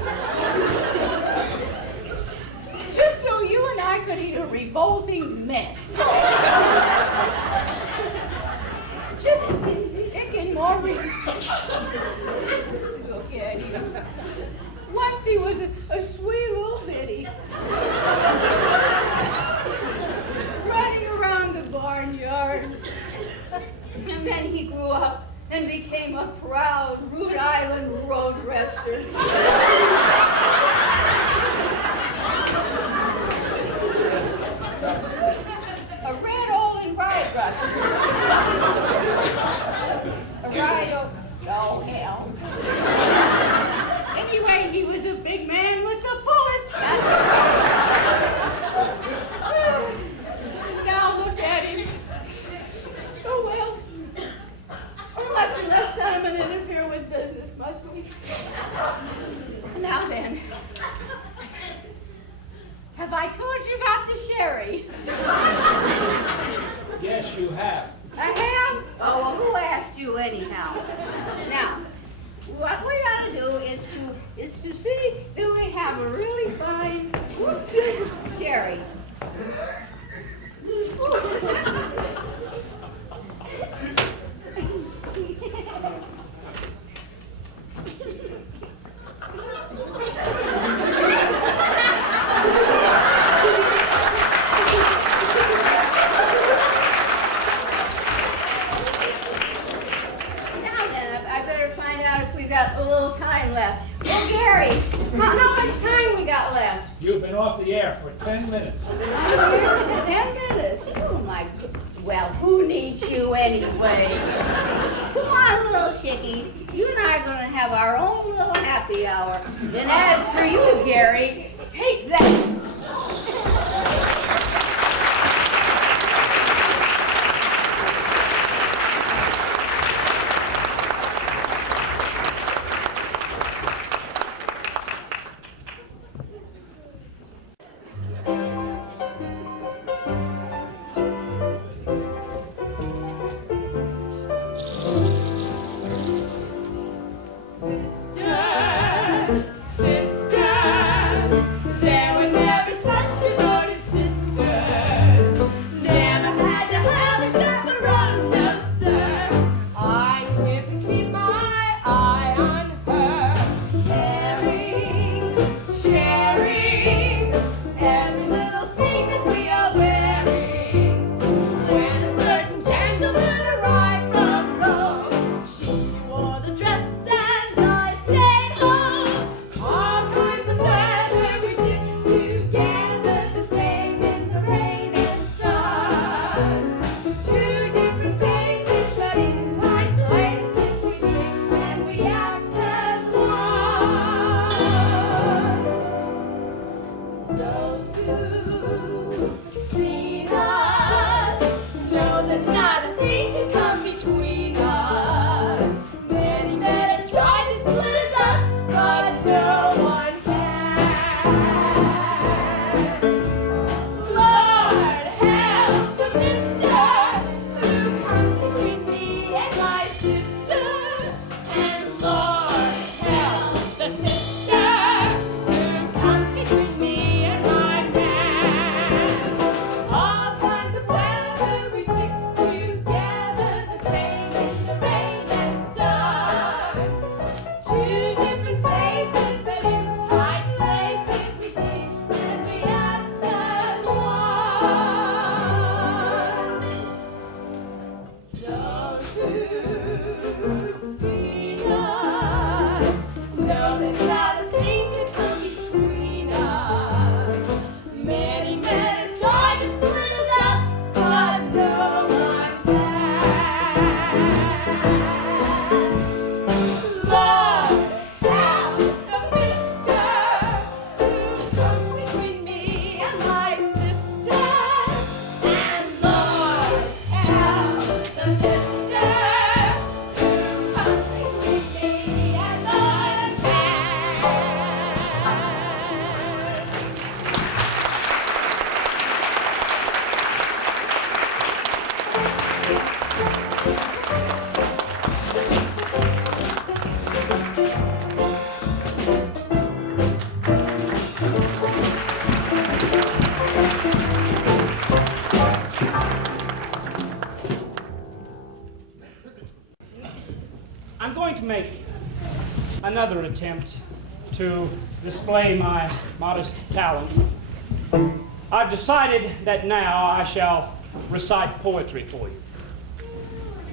Just so you and I could eat a revolting mess. Chicken Maurice. Look at him. Once he was a sweet little biddy. Running around the barnyard. And then he grew up and became a proud Rhode Island road wrestler. A red Olin bride brush. A ride of, oh hell. Anyway, he was a big man with the bullets. That's it. Now look at him. Oh well. Less and less sentiment interfere with business, must we? Now then. Have I told you about the sherry? Yes, you have. I have? Oh, well, who asked you anyhow? Now, what we ought to do is to see that we have a really fine sherry. A little time left. Oh, Gary, how much time we got left? You've been off the air for 10 minutes. 10 minutes? Oh, my God. Well, who needs you anyway? Come on, little chickie. You and I are going to have our own little happy hour. And as for you, Gary, take that. Dress and I another attempt to display my modest talent. I've decided that now I shall recite poetry for you.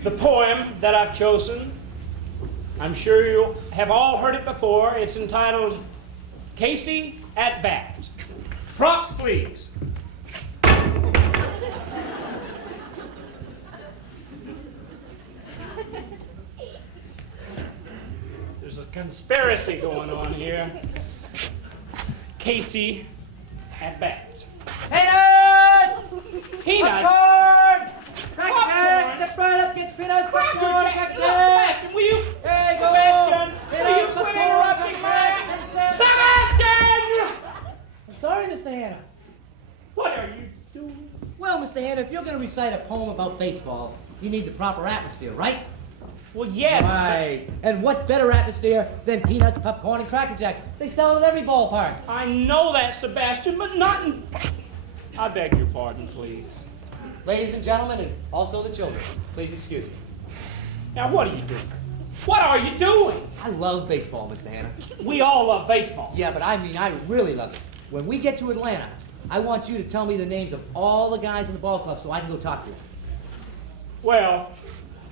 The poem that I've chosen, I'm sure you have all heard it before. It's entitled Casey at Bat. Props, please. There's a conspiracy going on here. Casey at Bat. Peanuts! Peanuts? Popcorn! Crack Popcorn! jacks! Step right up, get peanuts! Cracker Popcorn! Jack! Crack Look, jacks! Sebastian, will you? There you go! Sebastian, will you Peanuts, quit popcorn, interrupting crack me? jacks! Sebastian! I'm sorry, Mr. Hanna. What are you doing? Well, Mr. Hanna, if you're going to recite a poem about baseball, you need the proper atmosphere, right? Well, yes. Right. And what better atmosphere than peanuts, popcorn, and Cracker Jacks? They sell at every ballpark. I know that, Sebastian, but not in... I beg your pardon, please. Ladies and gentlemen, and also the children, please excuse me. Now, what are you doing? What are you doing? I love baseball, Mr. Hanna. We all love baseball. Yeah, but I mean, I really love it. When we get to Atlanta, I want you to tell me the names of all the guys in the ball club so I can go talk to them. Well,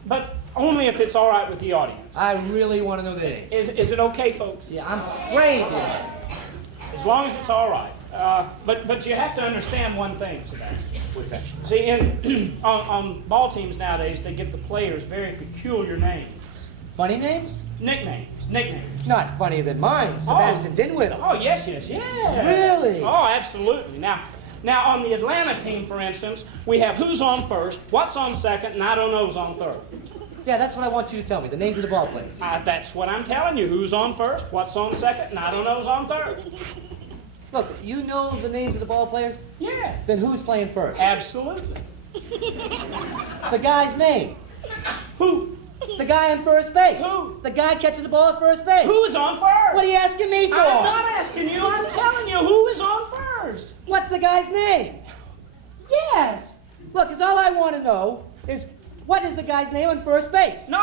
but only if it's all right with the audience. I really want to know their names. Is it okay, folks? Yeah, I'm crazy about it. As long as it's all right. But you have to understand one thing, Sebastian. What's that? See, on ball teams nowadays, they give the players very peculiar names. Funny names? Nicknames. Not funnier than mine, Sebastian Dinwiddle. Oh, yes, yeah. Really? Oh, absolutely. Now, on the Atlanta team, for instance, we have who's on first, what's on second, and I don't know's on third. Yeah, that's what I want you to tell me, the names of the ball players. That's what I'm telling you. Who's on first, what's on second, and I don't know's on third. Look, you know the names of the ball players? Yes. Then who's playing first? Absolutely. The guy's name. Who? The guy on first base. Who? The guy catching the ball at first base. Who's on first? What are you asking me for? I'm not asking you. I'm telling you who is on first. What's the guy's name? Yes. Look, it's all I want to know is what is the guy's name on first base? No.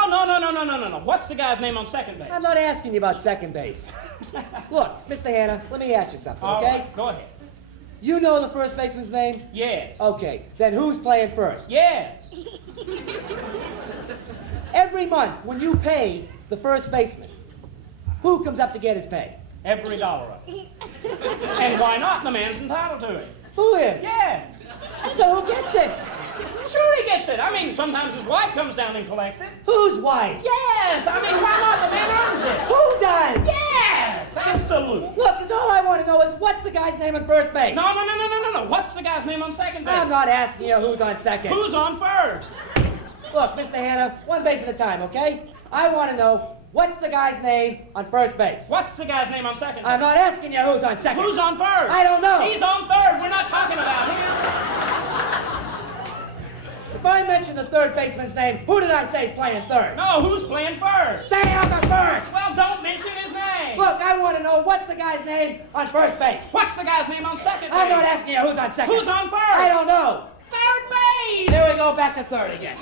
What's the guy's name on second base? I'm not asking you about second base. Look, Mr. Hanna, let me ask you something, All okay? right, go ahead. You know the first baseman's name? Yes. Okay, then who's playing first? Yes. Every month when you pay the first baseman, who comes up to get his pay? Every dollar of it. And why not? The man's entitled to it. Who is? Yes. So who gets it? Sure he gets it. I mean, sometimes his wife comes down and collects it. Whose wife? Yes. I mean, why not? The man earns it. Who does? Yes. Absolutely. Look, that's all I want to know is what's the guy's name on first base? No. What's the guy's name on second base? I'm not asking you who's on second. Who's on first? Look, Mr. Hanna, one base at a time, okay? I want to know what's the guy's name on first base. What's the guy's name on second base? I'm not asking you who's on second. Who's on first? I don't know. He's on third. We're not talking about him. If I mention the third baseman's name, who did I say is playing third? No, who's playing first? Stay out of first! Well, don't mention his name. Look, I want to know what's the guy's name on first base. What's the guy's name on second base? I'm not asking you who's on second. Who's on first? I don't know. Third base. Here we go back to third again.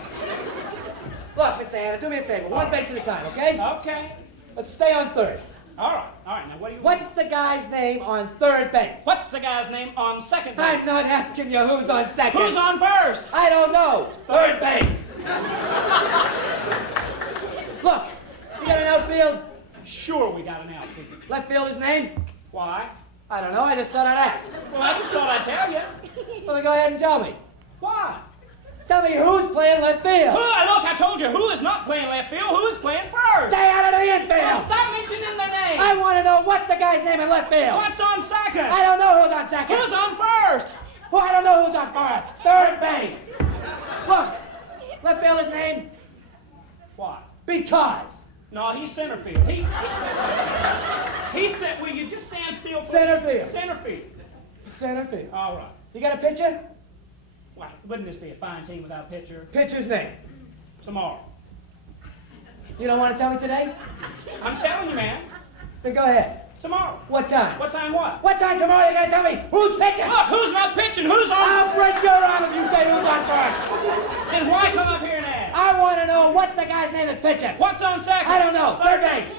Look, Mr. Hanna, do me a favor. One base at a time, okay? Okay. Let's stay on third. All right. Now, what do you What's the guy's name on third base? What's the guy's name on second base? I'm not asking you who's on second. Who's on first? I don't know. Third base. Look, you got an outfield? Sure, we got an outfield. Left fielder's name? Why? I don't know. I just thought I'd ask. Well, I just thought I'd tell you. Well, then go ahead and tell me. Why? Tell me who's playing left field. Look, I told you who is not playing left field. Who's playing first? Stay out of the infield. Well, stop mentioning their name. I want to know what's the guy's name in left field. What's on second? I don't know who's on second. Who's on first? Well, I don't know who's on first. Third base. Look, left fielder's name? Why? Because. No, he's center field. Will you just stand still, please? Center field. Center field. Center field. All right. You got a pitcher? Why, wouldn't this be a fine team without a pitcher? Pitcher's name? Tomorrow. You don't want to tell me today? I'm telling you, man. Then go ahead. Tomorrow. What time? What time what? What time tomorrow are you going to tell me who's pitching? Look, who's not pitching? Who's on? I'll break your arm if you say who's on first. Then why come up here and ask? I want to know what's the guy's name that's pitching. What's on second? I don't know. Third base.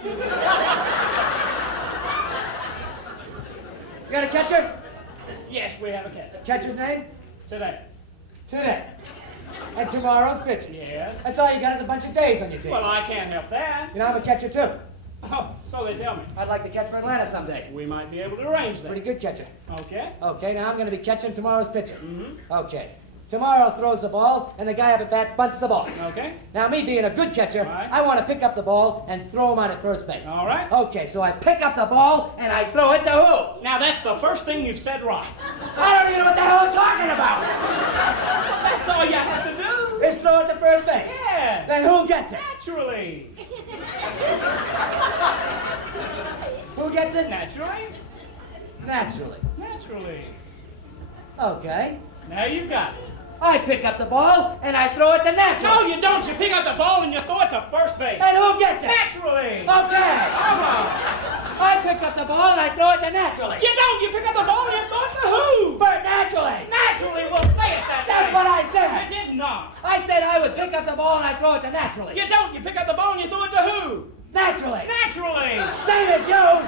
You got a catcher? Yes, we have a catcher. Catcher's name? Today. Today. And tomorrow's pitcher. Yes. That's all you got is a bunch of days on your team. Well, I can't help that. You know, I'm a catcher too. Oh, so they tell me. I'd like to catch for Atlanta someday. We might be able to arrange that. Pretty good catcher. Okay. Okay, now I'm going to be catching tomorrow's pitcher. Mm-hmm. Okay. Tomorrow throws the ball, and the guy up at bat bunts the ball. Okay. Now, me being a good catcher, Right. I want to pick up the ball and throw him out at first base. All right. Okay, so I pick up the ball, and I throw it to who? Now, that's the first thing you've said right. I don't even know what the hell I'm talking about. That's all you have to do. Is throw it to first base. Yes. Then who gets it? Naturally. Who gets it? Naturally. Naturally. Naturally. Okay. Now you've got it. I pick up the ball, and I throw it to naturally. No, you don't. You pick up the ball and you throw it to first base. And who gets it? Naturally. Okay. Come on. I pick up the ball, and I throw it to naturally. You don't. You pick up the ball and you throw it to who? For naturally. Naturally. We'll say it that That's way. what I You said. did not. I said I would pick up the ball, and I throw it to naturally. You don't. You pick up the ball and you throw it to who? Naturally. Naturally. Same as you.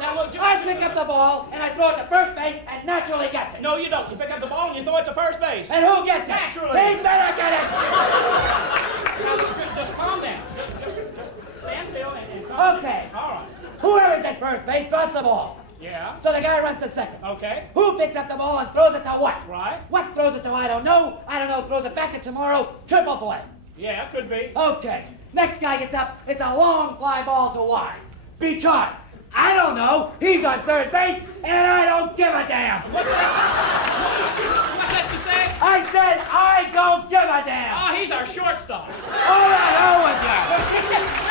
Now look, just... I pick up the ball, and I throw it to first base, and naturally gets it. No, you don't. You pick up the ball and you throw it to first base. And who gets it? Naturally. He better get it. Now, look, just calm down. Just stand still and calm down. Okay. All right. Whoever's at first base drops the ball. Yeah. So the guy runs to second. Okay. Who picks up the ball and throws it to what? Right. What throws it to? I don't know. I don't know. Throws it back to tomorrow. Triple play. Yeah, could be. Okay. Next guy gets up. It's a long fly ball to wide. Because I don't know. He's on third base, and I don't give a damn. What's that you say? I said I don't give a damn. Oh, he's our shortstop. All right, over with you.